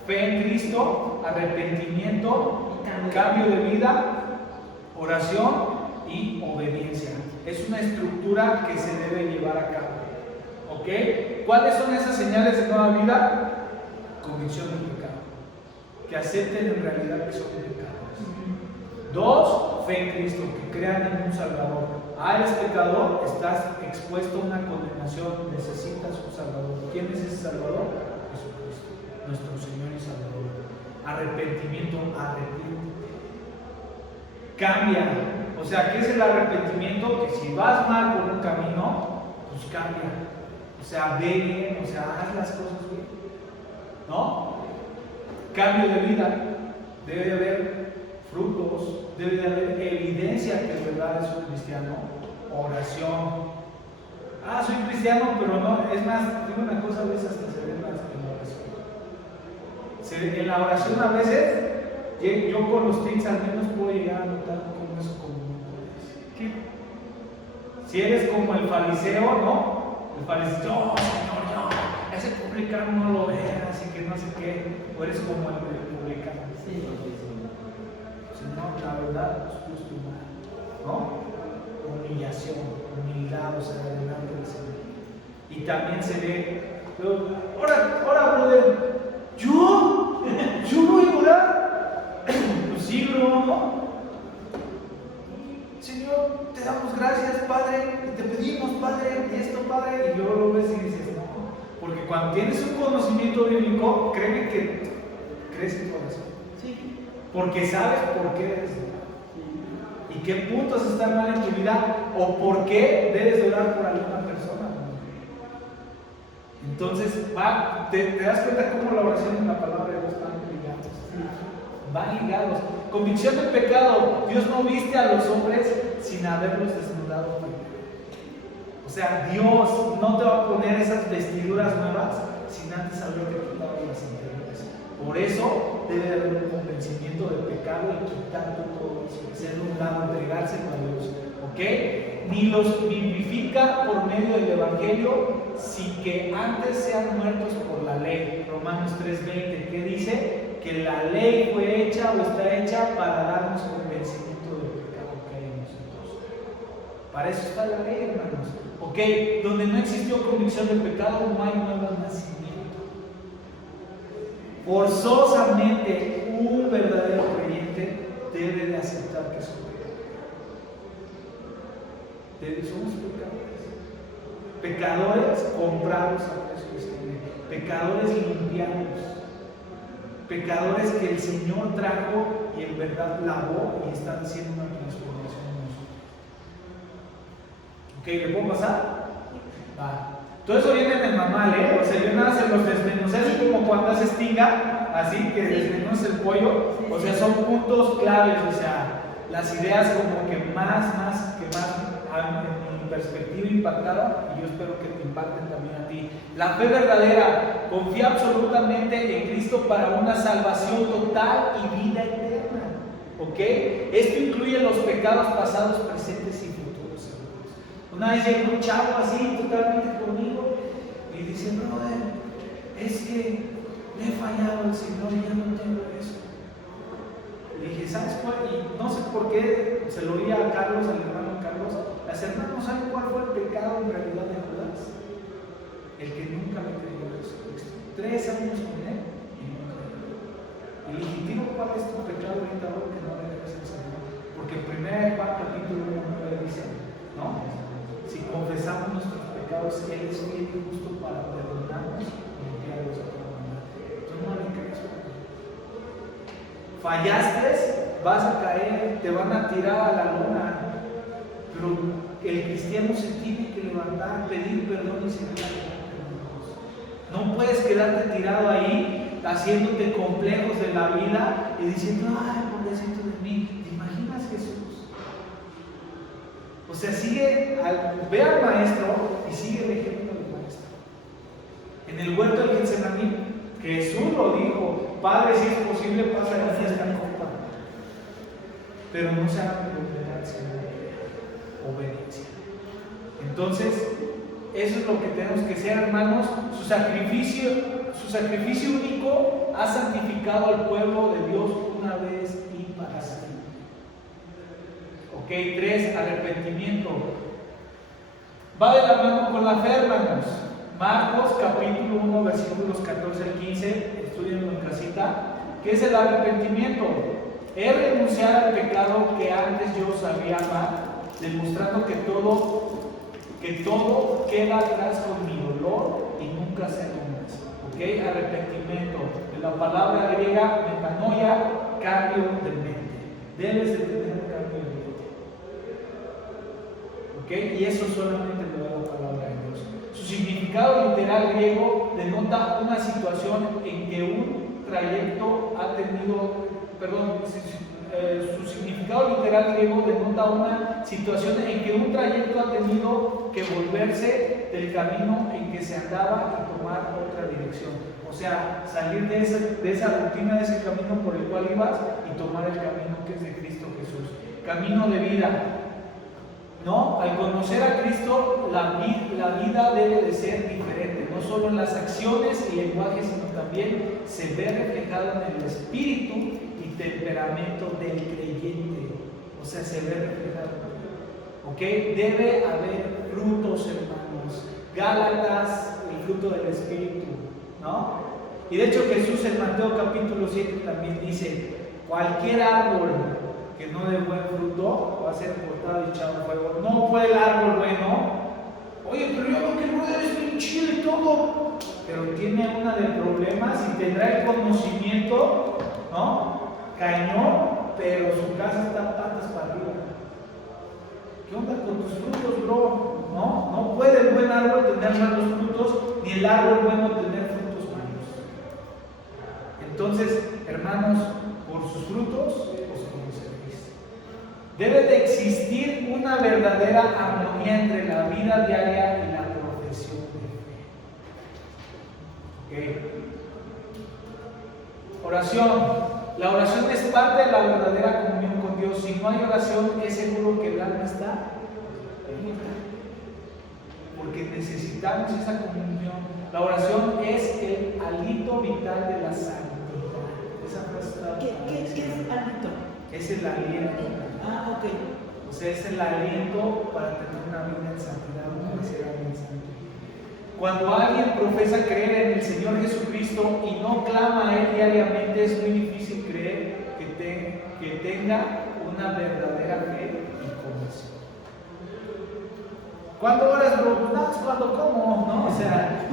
fe en Cristo, arrepentimiento, cambio de vida, oración y obediencia. Es una estructura que se debe llevar a cabo. ¿Ok? ¿Cuáles son esas señales de nueva vida? Convicción del pecado. Que acepten en realidad que son pecadores. 2, fe en Cristo, que crean en un Salvador. Eres pecador, estás expuesto a una condenación, necesitas un Salvador. ¿Quién es ese Salvador? Jesucristo, nuestro Señor y Salvador. Arrepentimiento, arrepiéntete. Cambia. O sea, ¿qué es el arrepentimiento? Que si vas mal por un camino, pues cambia. O sea, ve bien, o sea, haz las cosas bien. ¿No? Cambio de vida. Debe de haber frutos, debe de haber evidencia que de verdad es un cristiano. Oración. Soy cristiano, pero no, es más, digo una cosa, a veces hasta se ve más en la oración. En la oración a veces, yo con los tics al menos puedo llegar a notar cómo es común. Si eres como el fariseo, ¿no? El fariseo, Señor, no, ese publicano no lo veas, así que no sé qué. O eres como el publicano. Sí. Señor, la verdad, es justo mal, ¿no? Humillación, humildad, o sea, delante del Señor. Y también se ve, pero, ahora, brother, ¿yo voy a orar? Pues sí, bro, ¿no? Señor, te damos gracias, Padre, y te pedimos, Padre, y esto, Padre, y luego lo ves y dices, no, porque cuando tienes un conocimiento bíblico, créeme que crece tu corazón. Sí. Porque sabes por qué eres y qué puntos están mal en tu vida o por qué debes de orar por alguna persona. Entonces, te das cuenta cómo la oración y la palabra de Dios van ligados. Van ligados. Convicción del pecado. Dios no viste a los hombres sin haberlos desnudado primero. O sea, Dios no te va a poner esas vestiduras nuevas sin antes haberte quitado las anteriores. Por eso debe de haber un convencimiento del pecado y quitando todo eso, hacerlo un lado, entregárselo a Dios. ¿Ok? Ni los vivifica por medio del Evangelio, sin que antes sean muertos por la ley. Romanos 3:20, ¿qué dice? Que la ley fue hecha o está hecha para darnos convencimiento del pecado que hay en nosotros. Para eso está la ley, hermanos. ¿Ok? Donde no existió convicción del pecado, no hay nuevo nacimiento. Forzosamente un verdadero creyente debe de aceptar que es un pecador. Somos pecadores. Pecadores comprados a precio de sangre. Pecadores limpiados. Pecadores que el Señor trajo y en verdad lavó y están haciendo una transformación en nosotros. ¿Ok? ¿Le puedo pasar? Va. Todo eso viene en el manual, ¿eh? O sea, yo nada se los desmenucé, así como cuando haces tinga, así que desmenuzas el pollo. O sea, son puntos claves, o sea, las ideas como que más en mi perspectiva impactaron, y yo espero que te impacten también a ti. La fe verdadera confía absolutamente en Cristo para una salvación total y vida eterna. ¿Ok? Esto incluye los pecados pasados, presentes y futuros. Una vez llegó un chavo así, totalmente conmigo, y dice, brother, es que le he fallado al Señor y ya no tengo eso. Le dije, ¿sabes cuál? Y no sé por qué, se lo oía a Carlos, al hermano Carlos. Las hermanos, ¿saben cuál fue el pecado en realidad de Judas? El que nunca le creyó a Jesucristo. 3 años con él y no creyó. Y le dije, digo, ¿cuál es tu pecado ahorita que no le crees al Señor? Porque en 1 Juan capítulo 1:9 dice, ¿no? Si confesamos nuestros pecados, Él es fiel y justo para perdonarnos y limpiarnos de toda maldad. Tú no le crees. Fallaste, vas a caer, te van a tirar a la luna. Pero el cristiano se tiene que levantar, pedir perdón y seguir adelante. No puedes quedarte tirado ahí, haciéndote complejos de la vida y diciendo, ay, pobrecito de mí. ¿Te imaginas Jesús? O sea, ve al maestro y sigue el ejemplo del maestro. En el huerto del Getsemaní, Jesús lo dijo, Padre, si es posible, pasa de esta copa. Pero no se haga mi voluntad, sino obediencia. Entonces, eso es lo que tenemos que ser, hermanos. Su Su sacrificio único ha santificado al pueblo de Dios una vez y para siempre. Ok, 3, arrepentimiento. Va de la mano con la fe, hermanos. Marcos capítulo 1, versículos 14 al 15, estudienlo en casita. ¿Qué es el arrepentimiento? Es renunciar al pecado que antes yo sabía mal, demostrando que todo queda atrás con mi dolor y nunca se más. ¿Ok? Arrepentimiento. De la palabra griega metanoia, cambio de mente. Debes de tener un cambio de mente. ¿Ok? Y eso solamente lo da la palabra de Dios. Su significado literal griego denota una situación en que un trayecto ha tenido, su significado literal griego denota una situación en que un trayecto ha tenido que volverse del camino en que se andaba y tomar otra dirección. O sea, salir de esa rutina, de ese camino por el cual ibas y tomar el camino que es de Cristo Jesús. Camino de vida. ¿No? Al conocer a Cristo, la vida debe de ser diferente, no solo en las acciones y lenguajes, sino también se ve reflejado en el espíritu y temperamento del creyente. O sea, se ve reflejado. ¿Ok? Debe haber frutos, hermanos. Gálatas, el fruto del espíritu, ¿no? Y de hecho Jesús en Mateo capítulo 7 también dice, cualquier árbol que no dé buen fruto va a ser cortado y echado al fuego. No fue el árbol bueno. Oye, pero yo creo que el brother es bien chido y todo, pero tiene una de problemas y tendrá el conocimiento, ¿no? Cañón, pero su casa está patas para arriba. ¿Qué onda con tus frutos, bro? No puede el buen árbol tener malos frutos, ni el árbol bueno tener frutos malos. Entonces, hermanos, por sus frutos os conoceréis. Debe de existir una verdadera armonía entre la vida diaria y la profesión de fe. Okay. Oración. La oración es parte de la verdadera comunión con Dios. Si no hay oración, es seguro que el alma está muerta. Porque necesitamos esa comunión. La oración es el alito vital de la santidad. Esa frase ¿Qué es alito? Es el aliento. Ah, ok. O sea, es el aliento para tener una vida en santidad, una necesidad en santidad. Cuando alguien profesa creer en el Señor Jesucristo y no clama a Él diariamente, es muy difícil creer que tenga una verdadera fe y conversión. ¿Cuándo oras, bro? Pues nada, cuando como, ¿no? O sea,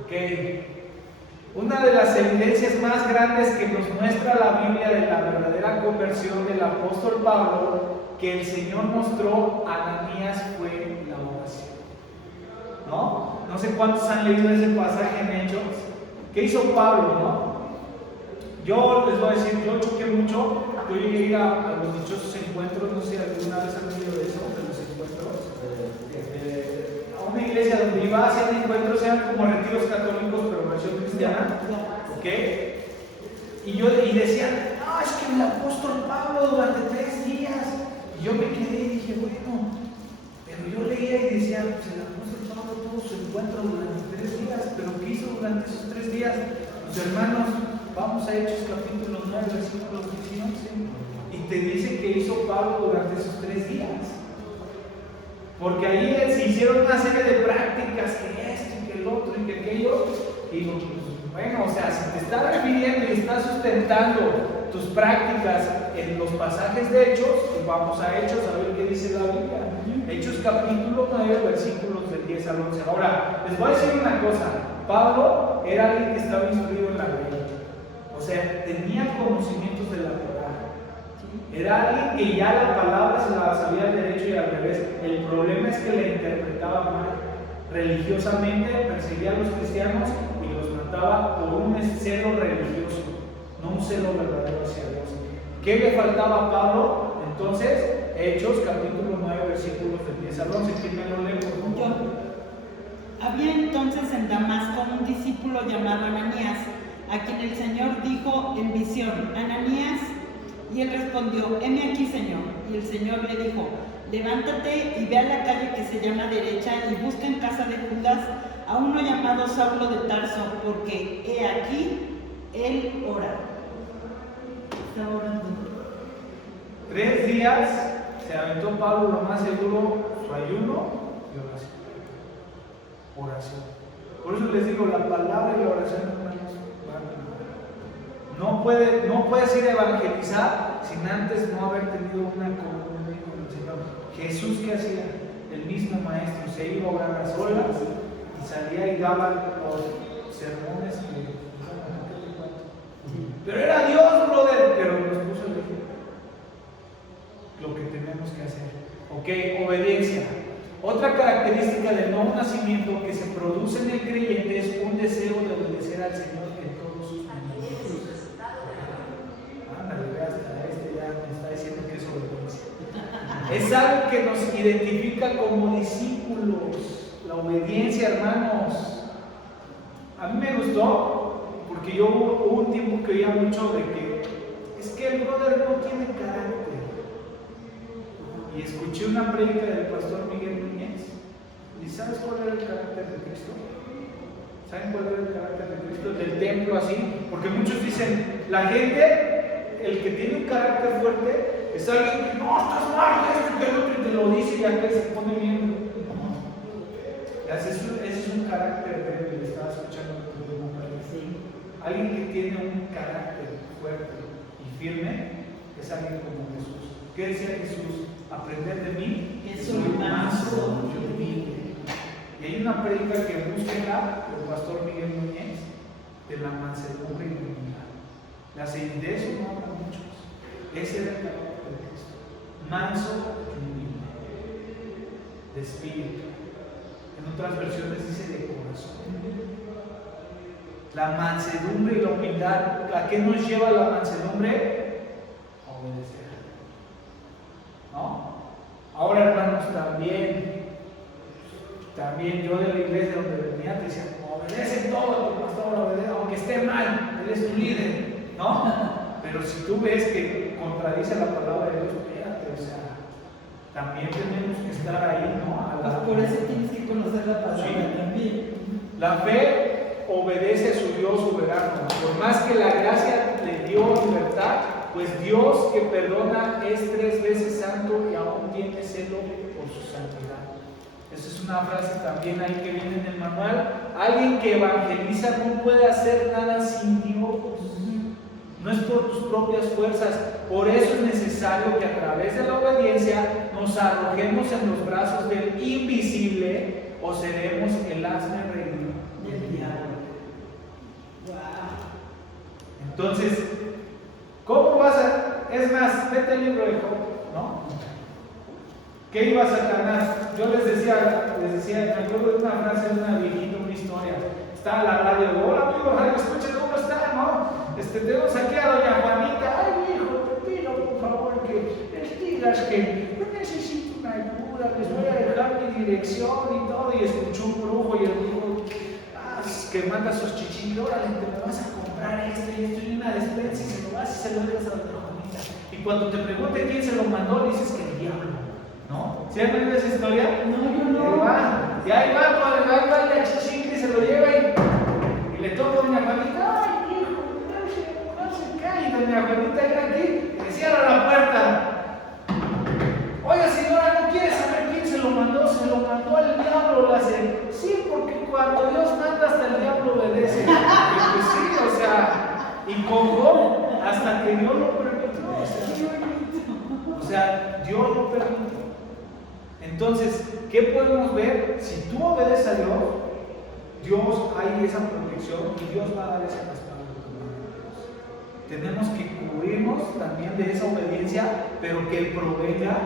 ok. Una de las evidencias más grandes que nos muestra la Biblia de la verdadera conversión del apóstol Pablo que el Señor mostró a Ananías fue la oración. No sé cuántos han leído ese pasaje en Hechos. ¿Qué hizo Pablo, no? Yo les voy a decir, yo choqué mucho. Yo llegué a ir a los dichosos encuentros, no sé si alguna vez han oído de eso, de los encuentros. A una iglesia donde iba a hacer encuentros, eran como retiros católicos, pero versión cristiana. ¿Ok? Y decían, no, es que el apóstol Pablo durante 3 días. Y yo me quedé y dije, bueno, pero yo leía y decía, pues el apóstol Pablo tuvo su encuentro durante 3 días, pero ¿qué hizo durante esos 3 días? Los hermanos, vamos a Hechos capítulo 9, versículos 19, y te dice que hizo Pablo durante esos 3 días. Porque ahí se hicieron una serie de prácticas, que esto, y que el otro, y que aquello. Y digo, pues, bueno, o sea, si te está refiriendo y estás sustentando tus prácticas en los pasajes de Hechos, pues vamos a Hechos a ver qué dice la Biblia. Hechos capítulo 9, versículos del 10 al 11. Ahora, les voy a decir una cosa. Pablo era alguien que estaba instruido en la ley. O sea, tenía conocimientos de la Torá. Era alguien que ya la palabra se la sabía al derecho y al revés. El problema es que la interpretaba mal. Religiosamente perseguía a los cristianos y los mataba por un celo religioso, no un celo verdadero hacia Dios. ¿Qué le faltaba a Pablo? Entonces, Hechos capítulo 9, versículos del 10 al 11. ¿Quién me lo lee, por favor? Había entonces en Damasco un discípulo llamado Ananías, a quien el Señor dijo en visión, Ananías, Y él respondió, heme aquí, Señor. Y el Señor le dijo, levántate y ve a la calle que se llama Derecha y busca en casa de Judas a uno llamado Saulo de Tarso, porque he aquí, él ora. Está orando. 3 días se aventó Pablo, lo más seguro, su ayuno y oración. Por eso les digo, la palabra y la oración, hermanos, no puedes ir a evangelizar sin antes no haber tenido una comunión con el Señor. Jesús, ¿qué hacía? El mismo maestro se iba a orar a solas y salía y daba los sermones que pero era Dios, brother, pero nos puso el ejemplo. Lo que tenemos que hacer. Ok, obediencia. Otra característica del nuevo nacimiento que se produce en el creyente es un deseo de obedecer al Señor en todos sus mandamientos. Ándale, ve, hasta este ya me está diciendo que es obediencia. Es algo que nos identifica como discípulos. La obediencia, hermanos. A mí me gustó porque yo hubo un tiempo que oía mucho de que es que el brother no tiene carácter. Y escuché una prédica del pastor Miguel Núñez. ¿Y sabes cuál era el carácter de Cristo? ¿Saben cuál era el carácter de Cristo? Del templo así. Porque muchos dicen, la gente, el que tiene un carácter fuerte, es alguien que no, estás mal, esto y el otro, y te lo dice y ya que se pone bien. Ese es un carácter débil, estaba escuchando tu sí. Alguien que tiene un carácter fuerte y firme es alguien como Jesús. ¿Qué decía Jesús? Aprender de mí, que soy manso y humilde. Y hay una prédica que búsquenla del pastor Miguel Núñez de la mansedumbre y la humildad. La de eso no hablan muchos. Ese era el carácter de Cristo. Manso y humilde. De espíritu. En otras versiones dice de corazón. La mansedumbre y la humildad, ¿a qué nos lleva la mansedumbre? A obedecer. ¿No? Ahora, hermanos, también yo de la iglesia donde venía te decía, obedece todo, tu pastor, obedece, aunque esté mal, él es tu líder, ¿no? Pero si tú ves que contradice la palabra de Dios, espérate, o sea, también tenemos que estar ahí, ¿no? Pues por eso tienes que conocer la palabra también. La fe obedece a su Dios soberano. Por más que la gracia le dio libertad, pues Dios que perdona es 3 veces santo y aún tiene celo por su santidad. Esa es una frase también ahí que viene en el manual. Alguien que evangeliza no puede hacer nada sin Dios. No es por tus propias fuerzas. Por eso es necesario que a través de la obediencia nos arrojemos en los brazos del invisible o seremos el hazme reír del diablo. Entonces, ¿cómo vas a...? Es más, vete el libro de Job, ¿no? ¿Qué iba Satanás? Yo les decía, me acuerdo de una frase de una viejita, una historia. Estaba la radio, hola amigo, radio, escucha cómo está, ¿no? Tenemos aquí a doña Juanita. Ay, hijo, te pido por favor que les digas que no necesito una ayuda, les voy a dejar mi dirección y todo. Y escuchó un brujo y el brujo que manda sus chichillos, órale, te me vas a comprar esto y una despensa y se lo vas y se lo dejas a doña Juanita. Y cuando te pregunte quién se lo mandó, dices que el diablo, ¿no? ¿Sí han oído esa historia? No, yo no. Y ahí va el chichín y se lo lleva y le toca a doña Juanita. Ay, hijo, no se cae. Y doña Juanita era aquí, le cierra la puerta. Oiga, señora, ¿no quiere saber quién se lo mandó? Se lo mandó al diablo. Le hace, sí, porque cuando Dios manda hasta el diablo obedece. Y pues sí, o sea, y con Job, hasta que Dios lo permitió. O sea, Dios lo permitió. Entonces, ¿qué podemos ver? Si tú obedeces a Dios, hay esa protección y Dios va a dar esa respaldo. Tenemos que cubrirnos también de esa obediencia, pero que provenga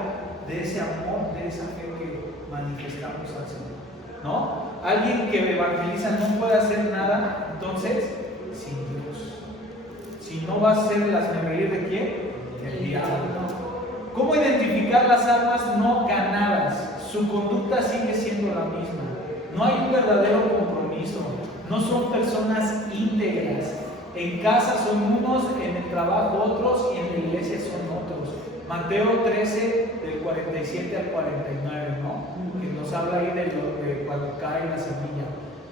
de ese amor, de esa fe que manifestamos al Señor, ¿no? Alguien que evangeliza no puede hacer nada, entonces, sin Dios. Si no va a ser las reír de quién? Del diablo. ¿Cómo identificar las almas no ganadas? Su conducta sigue siendo la misma. No hay un verdadero compromiso. No son personas íntegras. En casa son unos, en el trabajo otros y en la iglesia son otros. Mateo 13, del 47 al 49, ¿no? Que nos habla ahí de cuando cae la semilla.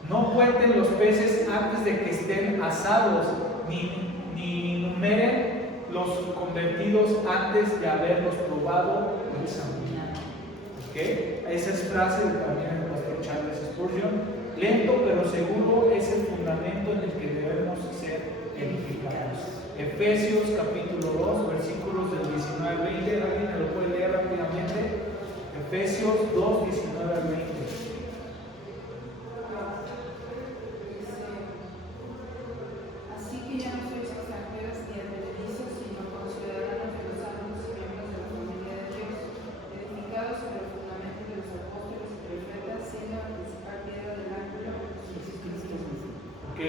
No cuenten los peces antes de que estén asados, ni numeren los convertidos antes de haberlos probado o examinado. ¿Okay? Esa es frase también del pastor Charles Spurgeon. Lento pero seguro es el fundamento en el que debemos ser edificados. Efesios capítulo 2, versículos del 19 al 20. ¿Alguien me lo puede leer rápidamente? Efesios 2, 19 al 20. Así que ya no sois extranjeros ni advenedizos, sino conciudadanos de los santos y miembros de la familia de Dios, edificados sobre el fundamento de los apóstoles y profetas, siendo la principal piedra del ángulo Jesucristo mismo. Ok,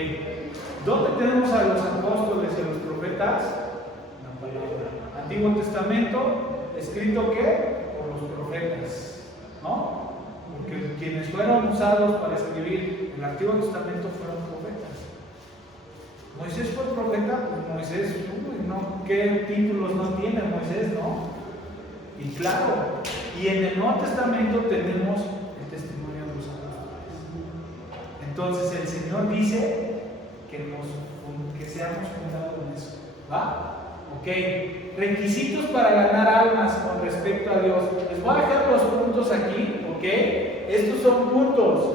¿dónde tenemos a los apóstoles y a los profetas? La palabra. Antiguo Testamento, ¿escrito qué? Por los profetas, ¿no? Porque quienes fueron usados para escribir el Antiguo Testamento fueron profetas. Moisés fue profeta, pues Moisés, no, ¿qué títulos no tiene Moisés, no? Y claro, y en el Nuevo Testamento tenemos el testimonio de los apóstoles. Entonces el Señor dice que seamos fundados en eso, ¿va? Ok, requisitos para ganar almas con respecto a Dios. Les voy a dejar los puntos aquí, ok. Estos son puntos.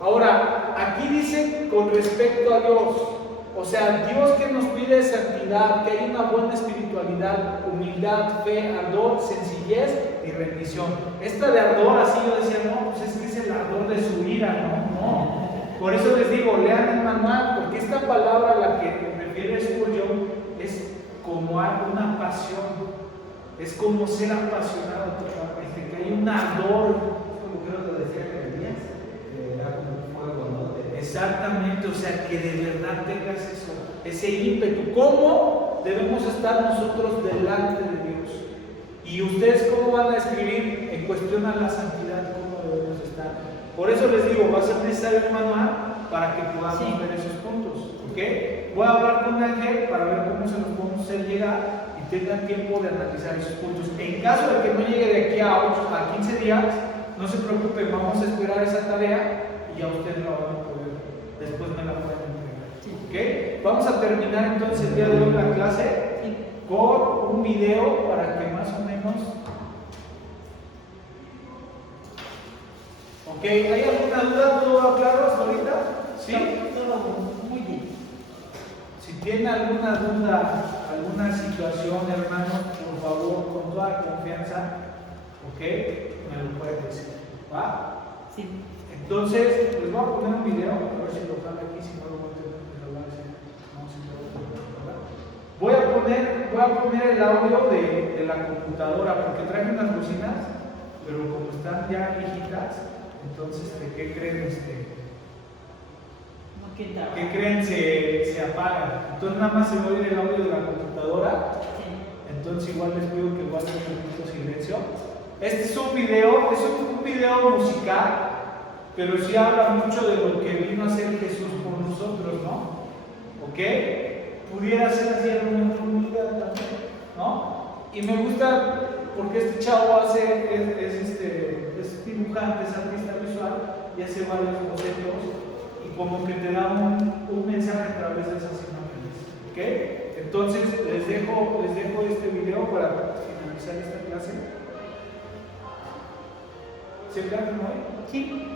Ahora, aquí dice con respecto a Dios. O sea, Dios que nos pide santidad, que hay una buena espiritualidad, humildad, fe, ardor, sencillez y rendición. Esta de ardor, así yo decía, no, pues es que es el ardor de su ira, no. Por eso les digo, lean el manual, porque esta palabra a la que me refiere Spurgeon es como una pasión, es como ser apasionado totalmente, que hay un ardor. Como creo que decía Jeremías, era como un fuego, ¿no? Exactamente, o sea, que de verdad tengas eso, ese ímpetu. ¿Cómo debemos estar nosotros delante de Dios? Y ustedes, ¿cómo van a escribir en cuestión a la santidad? ¿Cómo debemos estar? Por eso les digo, va a ser necesario un manual para que podamos ver esos puntos. ¿Ok? Voy a hablar con Ángel para ver cómo se los podemos hacer llegar y tengan tiempo de analizar esos puntos. En caso de que no llegue de aquí a 15 días, no se preocupen, vamos a esperar esa tarea y ya ustedes la van a poder, después me la pueden entregar. ¿Ok? Vamos a terminar entonces el día de hoy la clase con un video para que más o menos... Ok, ¿hay alguna duda? ¿Todo claro hasta ahorita? ¿Sí? Todo muy bien. Si tiene alguna duda, alguna situación, hermanos, por favor, con toda confianza, ¿ok? Me lo pueden decir, ¿va? Sí. Entonces, les voy a poner un video, a ver si lo jala aquí, si no lo voy a tener que jalar, no, si no lo voy a poner, voy a poner el audio de la computadora, porque traje unas bocinas, pero como están ya viejitas, entonces, ¿de qué creen ¿Qué creen? Se apaga. Entonces nada más se va a oír el audio de la computadora. Entonces igual les pido que guarden un poquito de silencio. Este es un video musical, pero sí habla mucho de lo que vino a hacer Jesús por nosotros, ¿no? ¿Ok? Pudiera ser así alguna comunidad también, ¿no? Y me gusta porque este chavo es dibujante, es artista visual y hace varios bocetos. Como que te da un mensaje a través de esas imágenes. ¿Ok? Entonces les dejo este video para finalizar esta clase. ¿Se quedan hoy? Sí.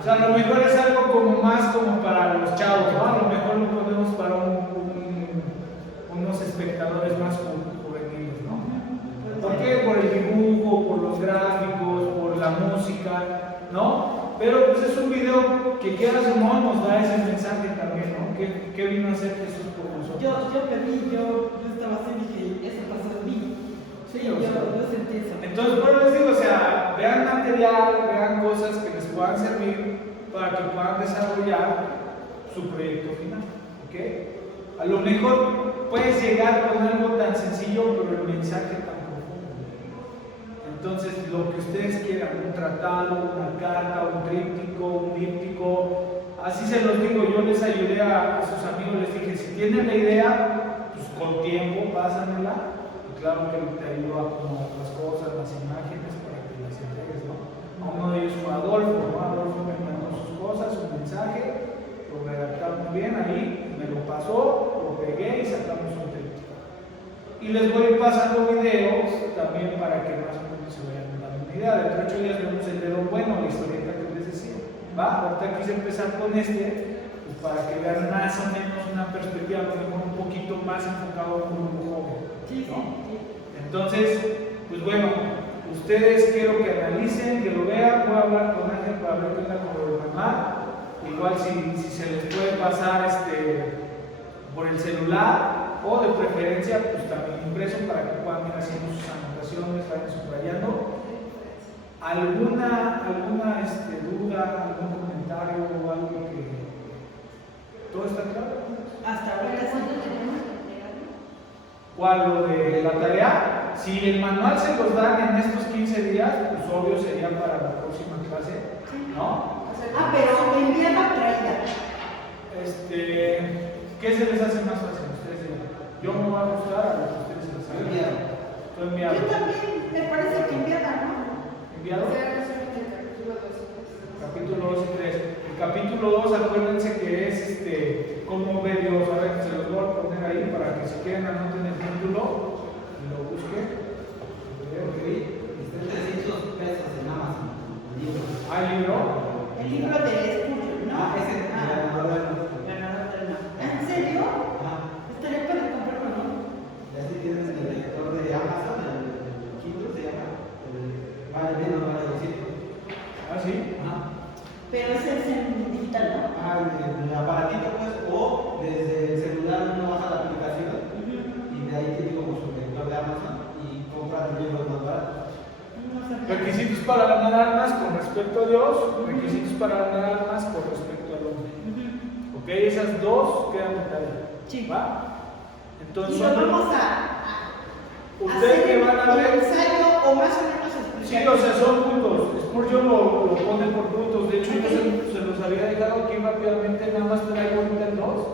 O sea, a lo mejor es algo como más como para los chavos, ¿no? A lo mejor lo ponemos para unos espectadores más juveniles, ¿no? ¿Por qué? Por el dibujo, por los gráficos, por la música, ¿no? Pero pues es un video que quieras o no nos da ese mensaje también, ¿no? ¿Qué vino a hacer Jesús por nosotros? Yo pedí, yo estaba así y dije, eso pasó en mí. Sí, yo o sea, sentí eso. entonces, por eso les digo, o sea, vean material, vean cosas que les puedan servir para que puedan desarrollar su proyecto final, ¿ok? A lo mejor puedes llegar con algo tan sencillo, pero el mensaje tan profundo. Entonces, lo que ustedes quieran, un tratado, una carta, un tríptico, un díptico, así se los digo, yo les ayudé a sus amigos, les dije, si tienen la idea, pues con tiempo, pásamela. Claro que te ayudo a acomodar las cosas, las imágenes para que las entregues, ¿no? A uno de ellos fue Adolfo, ¿no? Adolfo me mandó sus cosas, su mensaje, lo redactaron muy bien ahí, me lo pasó, lo pegué y sacamos un texto. Y les voy a ir pasando videos también para que más o menos se vayan dando una idea. Dentro de 8 días vemos el dedo bueno, la historieta que les decía. ¿Va? Ahorita quise empezar con este, pues para que vean más o menos una perspectiva, a lo mejor un poquito más enfocado en un grupo joven. ¿No? Entonces, pues bueno, ustedes quiero que analicen, que lo vean. Voy a hablar con Ángel para ver qué onda con lo del manual. Igual si se les puede pasar por el celular o de preferencia, pues también impreso para que puedan ir haciendo sus anotaciones, vayan subrayando. ¿Alguna duda, algún comentario o algo que... ¿Todo está claro? Hasta ahora sí. ¿Cuándo tenemos que entregarlo? ¿Cuál? ¿Lo de la tarea? Si el manual se los dan en estos 15 días, pues obvio sería para la próxima clase, ¿no? Ah, pero enviada traída. ¿Qué se les hace más fácil? Ustedes digan. Yo me voy a ajustar a lo que ustedes se les hace. Estoy enviado. Yo también, me parece que enviada, ¿no? ¿Enviado? O sea, solamente el capítulo 2 y 3. Capítulo 2 y 3. El capítulo 2, acuérdense que es cómo ve Dios. A ver, se los voy a poner ahí para que si quieren anoten el título y lo busquen. Está en $300 en Amazon, el libro. ¿Hay libro? El libro de Spurgeon, ¿no? Ese es el ganador del Ganador del no. ¿En serio? Ajá. Estaría para comprarlo, ¿no? Y así tienes el lector de Amazon, el Kindle se llama. Vale menos, vale 200. ¿Ah, sí? Ajá. Pero ese es en digital, ¿no? El aparatito, pues, o desde el celular uno baja la aplicación y de ahí tiene como su lector de Amazon y compra el libro más barato. No sé. Requisitos para ganar almas con respecto a Dios, requisitos para ganar almas con respecto al hombre. Ok, esas dos quedan de tarea. Sí. ¿Va? Entonces, Y lo vamos a ustedes que van a el ver. ensayo o más o menos Sí, explicar. o sea, son puntos. Spurgeon lo pone por puntos. De hecho, yo se los había dejado aquí rápidamente. Nada más traigo ahorita el 2.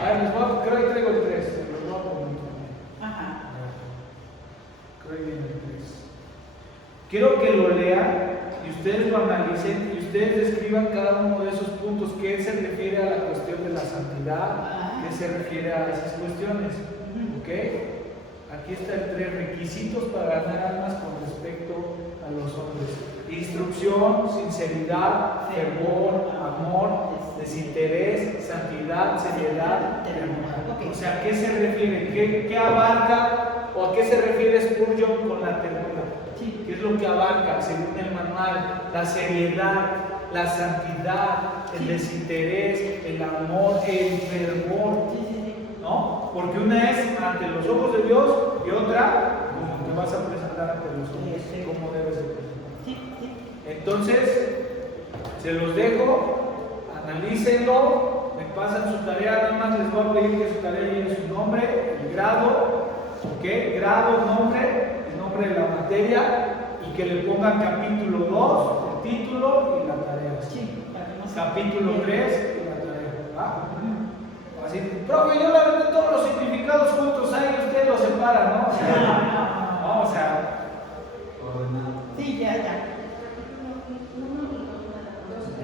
A ver, creo que traigo el 3. Los voy a poner también. Ajá. Creo que viene el 3. Quiero que lo lean y ustedes lo analicen y ustedes describan cada uno de esos puntos. ¿Qué se refiere a la cuestión de la santidad? ¿Qué se refiere a esas cuestiones? ¿Ok? Aquí está el 3, requisitos para ganar almas con respecto a los hombres. Instrucción, sinceridad, fervor, amor, desinterés, santidad, seriedad, ternura. O sea, ¿a qué se refiere? ¿Qué abarca o a qué se refiere Spurgeon con la ternura? ¿Qué es lo que abarca, según el manual? La seriedad, la santidad, el desinterés, el amor, el fervor. ¿No? Porque una es ante los ojos de Dios y otra como te vas a presentar ante los hombres, cómo debes de presentar. Entonces, se los dejo, analícenlo, me pasan su tarea, nada más les voy a pedir que su tarea lleve su nombre, el grado, ¿ok? Grado, nombre, el nombre de la materia y que le pongan capítulo 2, el título y la tarea. Capítulo 3 y la tarea. ¿Va? Así, profe, yo le aventé todos los significados juntos, ahí usted los separa, ¿no? O sea, no, o sea, Sí, ya.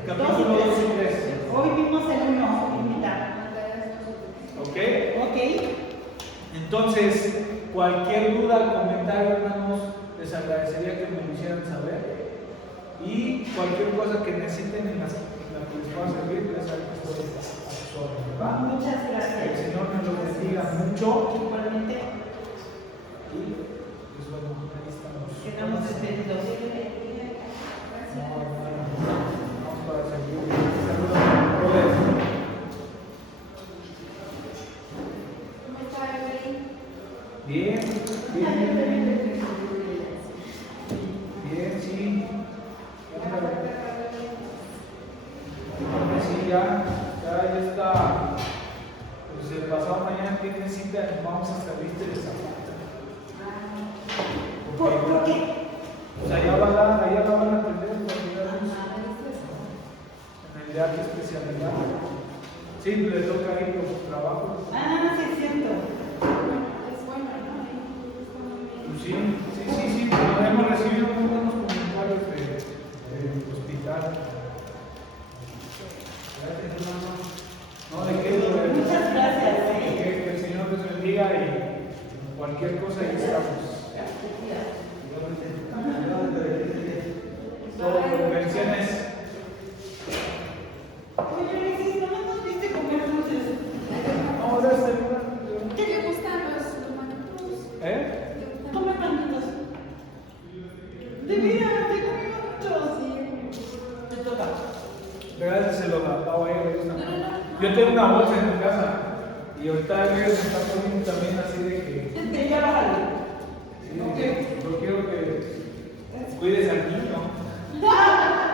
capítulo 2 y 3. Hoy vimos el 1, mitad. ¿Ok? Ok. Entonces, cualquier duda, comentario, hermanos, les agradecería que me lo hicieran saber. Y cualquier cosa que necesiten en las que les pueda servir, ya saben que estoy a sus órdenes, ¿verdad? Muchas Que el gracias. Señor nos lo bendiga mucho. Igualmente, Y pues bueno, ahí estamos. quedamos despedidos. Vamos para servir. Saludos. ¿Cómo está Evelyn? Bien, bien, bien, sí. Sí, ya está. Pues el pasado mañana tiene cita, vamos a salir de Zapata. ¿Por qué? Pues allá la van a atender en el de arte especialidad. Sí, le toca ir por su trabajo. Ah, sí, es cierto. Es bueno, ¿no? Pues sí, pero hemos recibido muy buenos comentarios del hospital. Gracias, hermano. No, de qué, Muchas gracias. que el Señor les bendiga y cualquier cosa ahí estamos. Todo, bendiciones. Oye, Alexis, ¿no nos viste comer dulces? No, gracias. ¿Qué te gustan los manitos? ¿Eh? Toma panitos. De vida, te comí muchos. Te toca. Regálaselo a Pau, a ella le gusta. Yo tengo una bolsa en mi casa y ahorita ella se está poniendo también así de que. Ya bájale. Sí, de que yo quiero que cuides al niño. ¡Ah!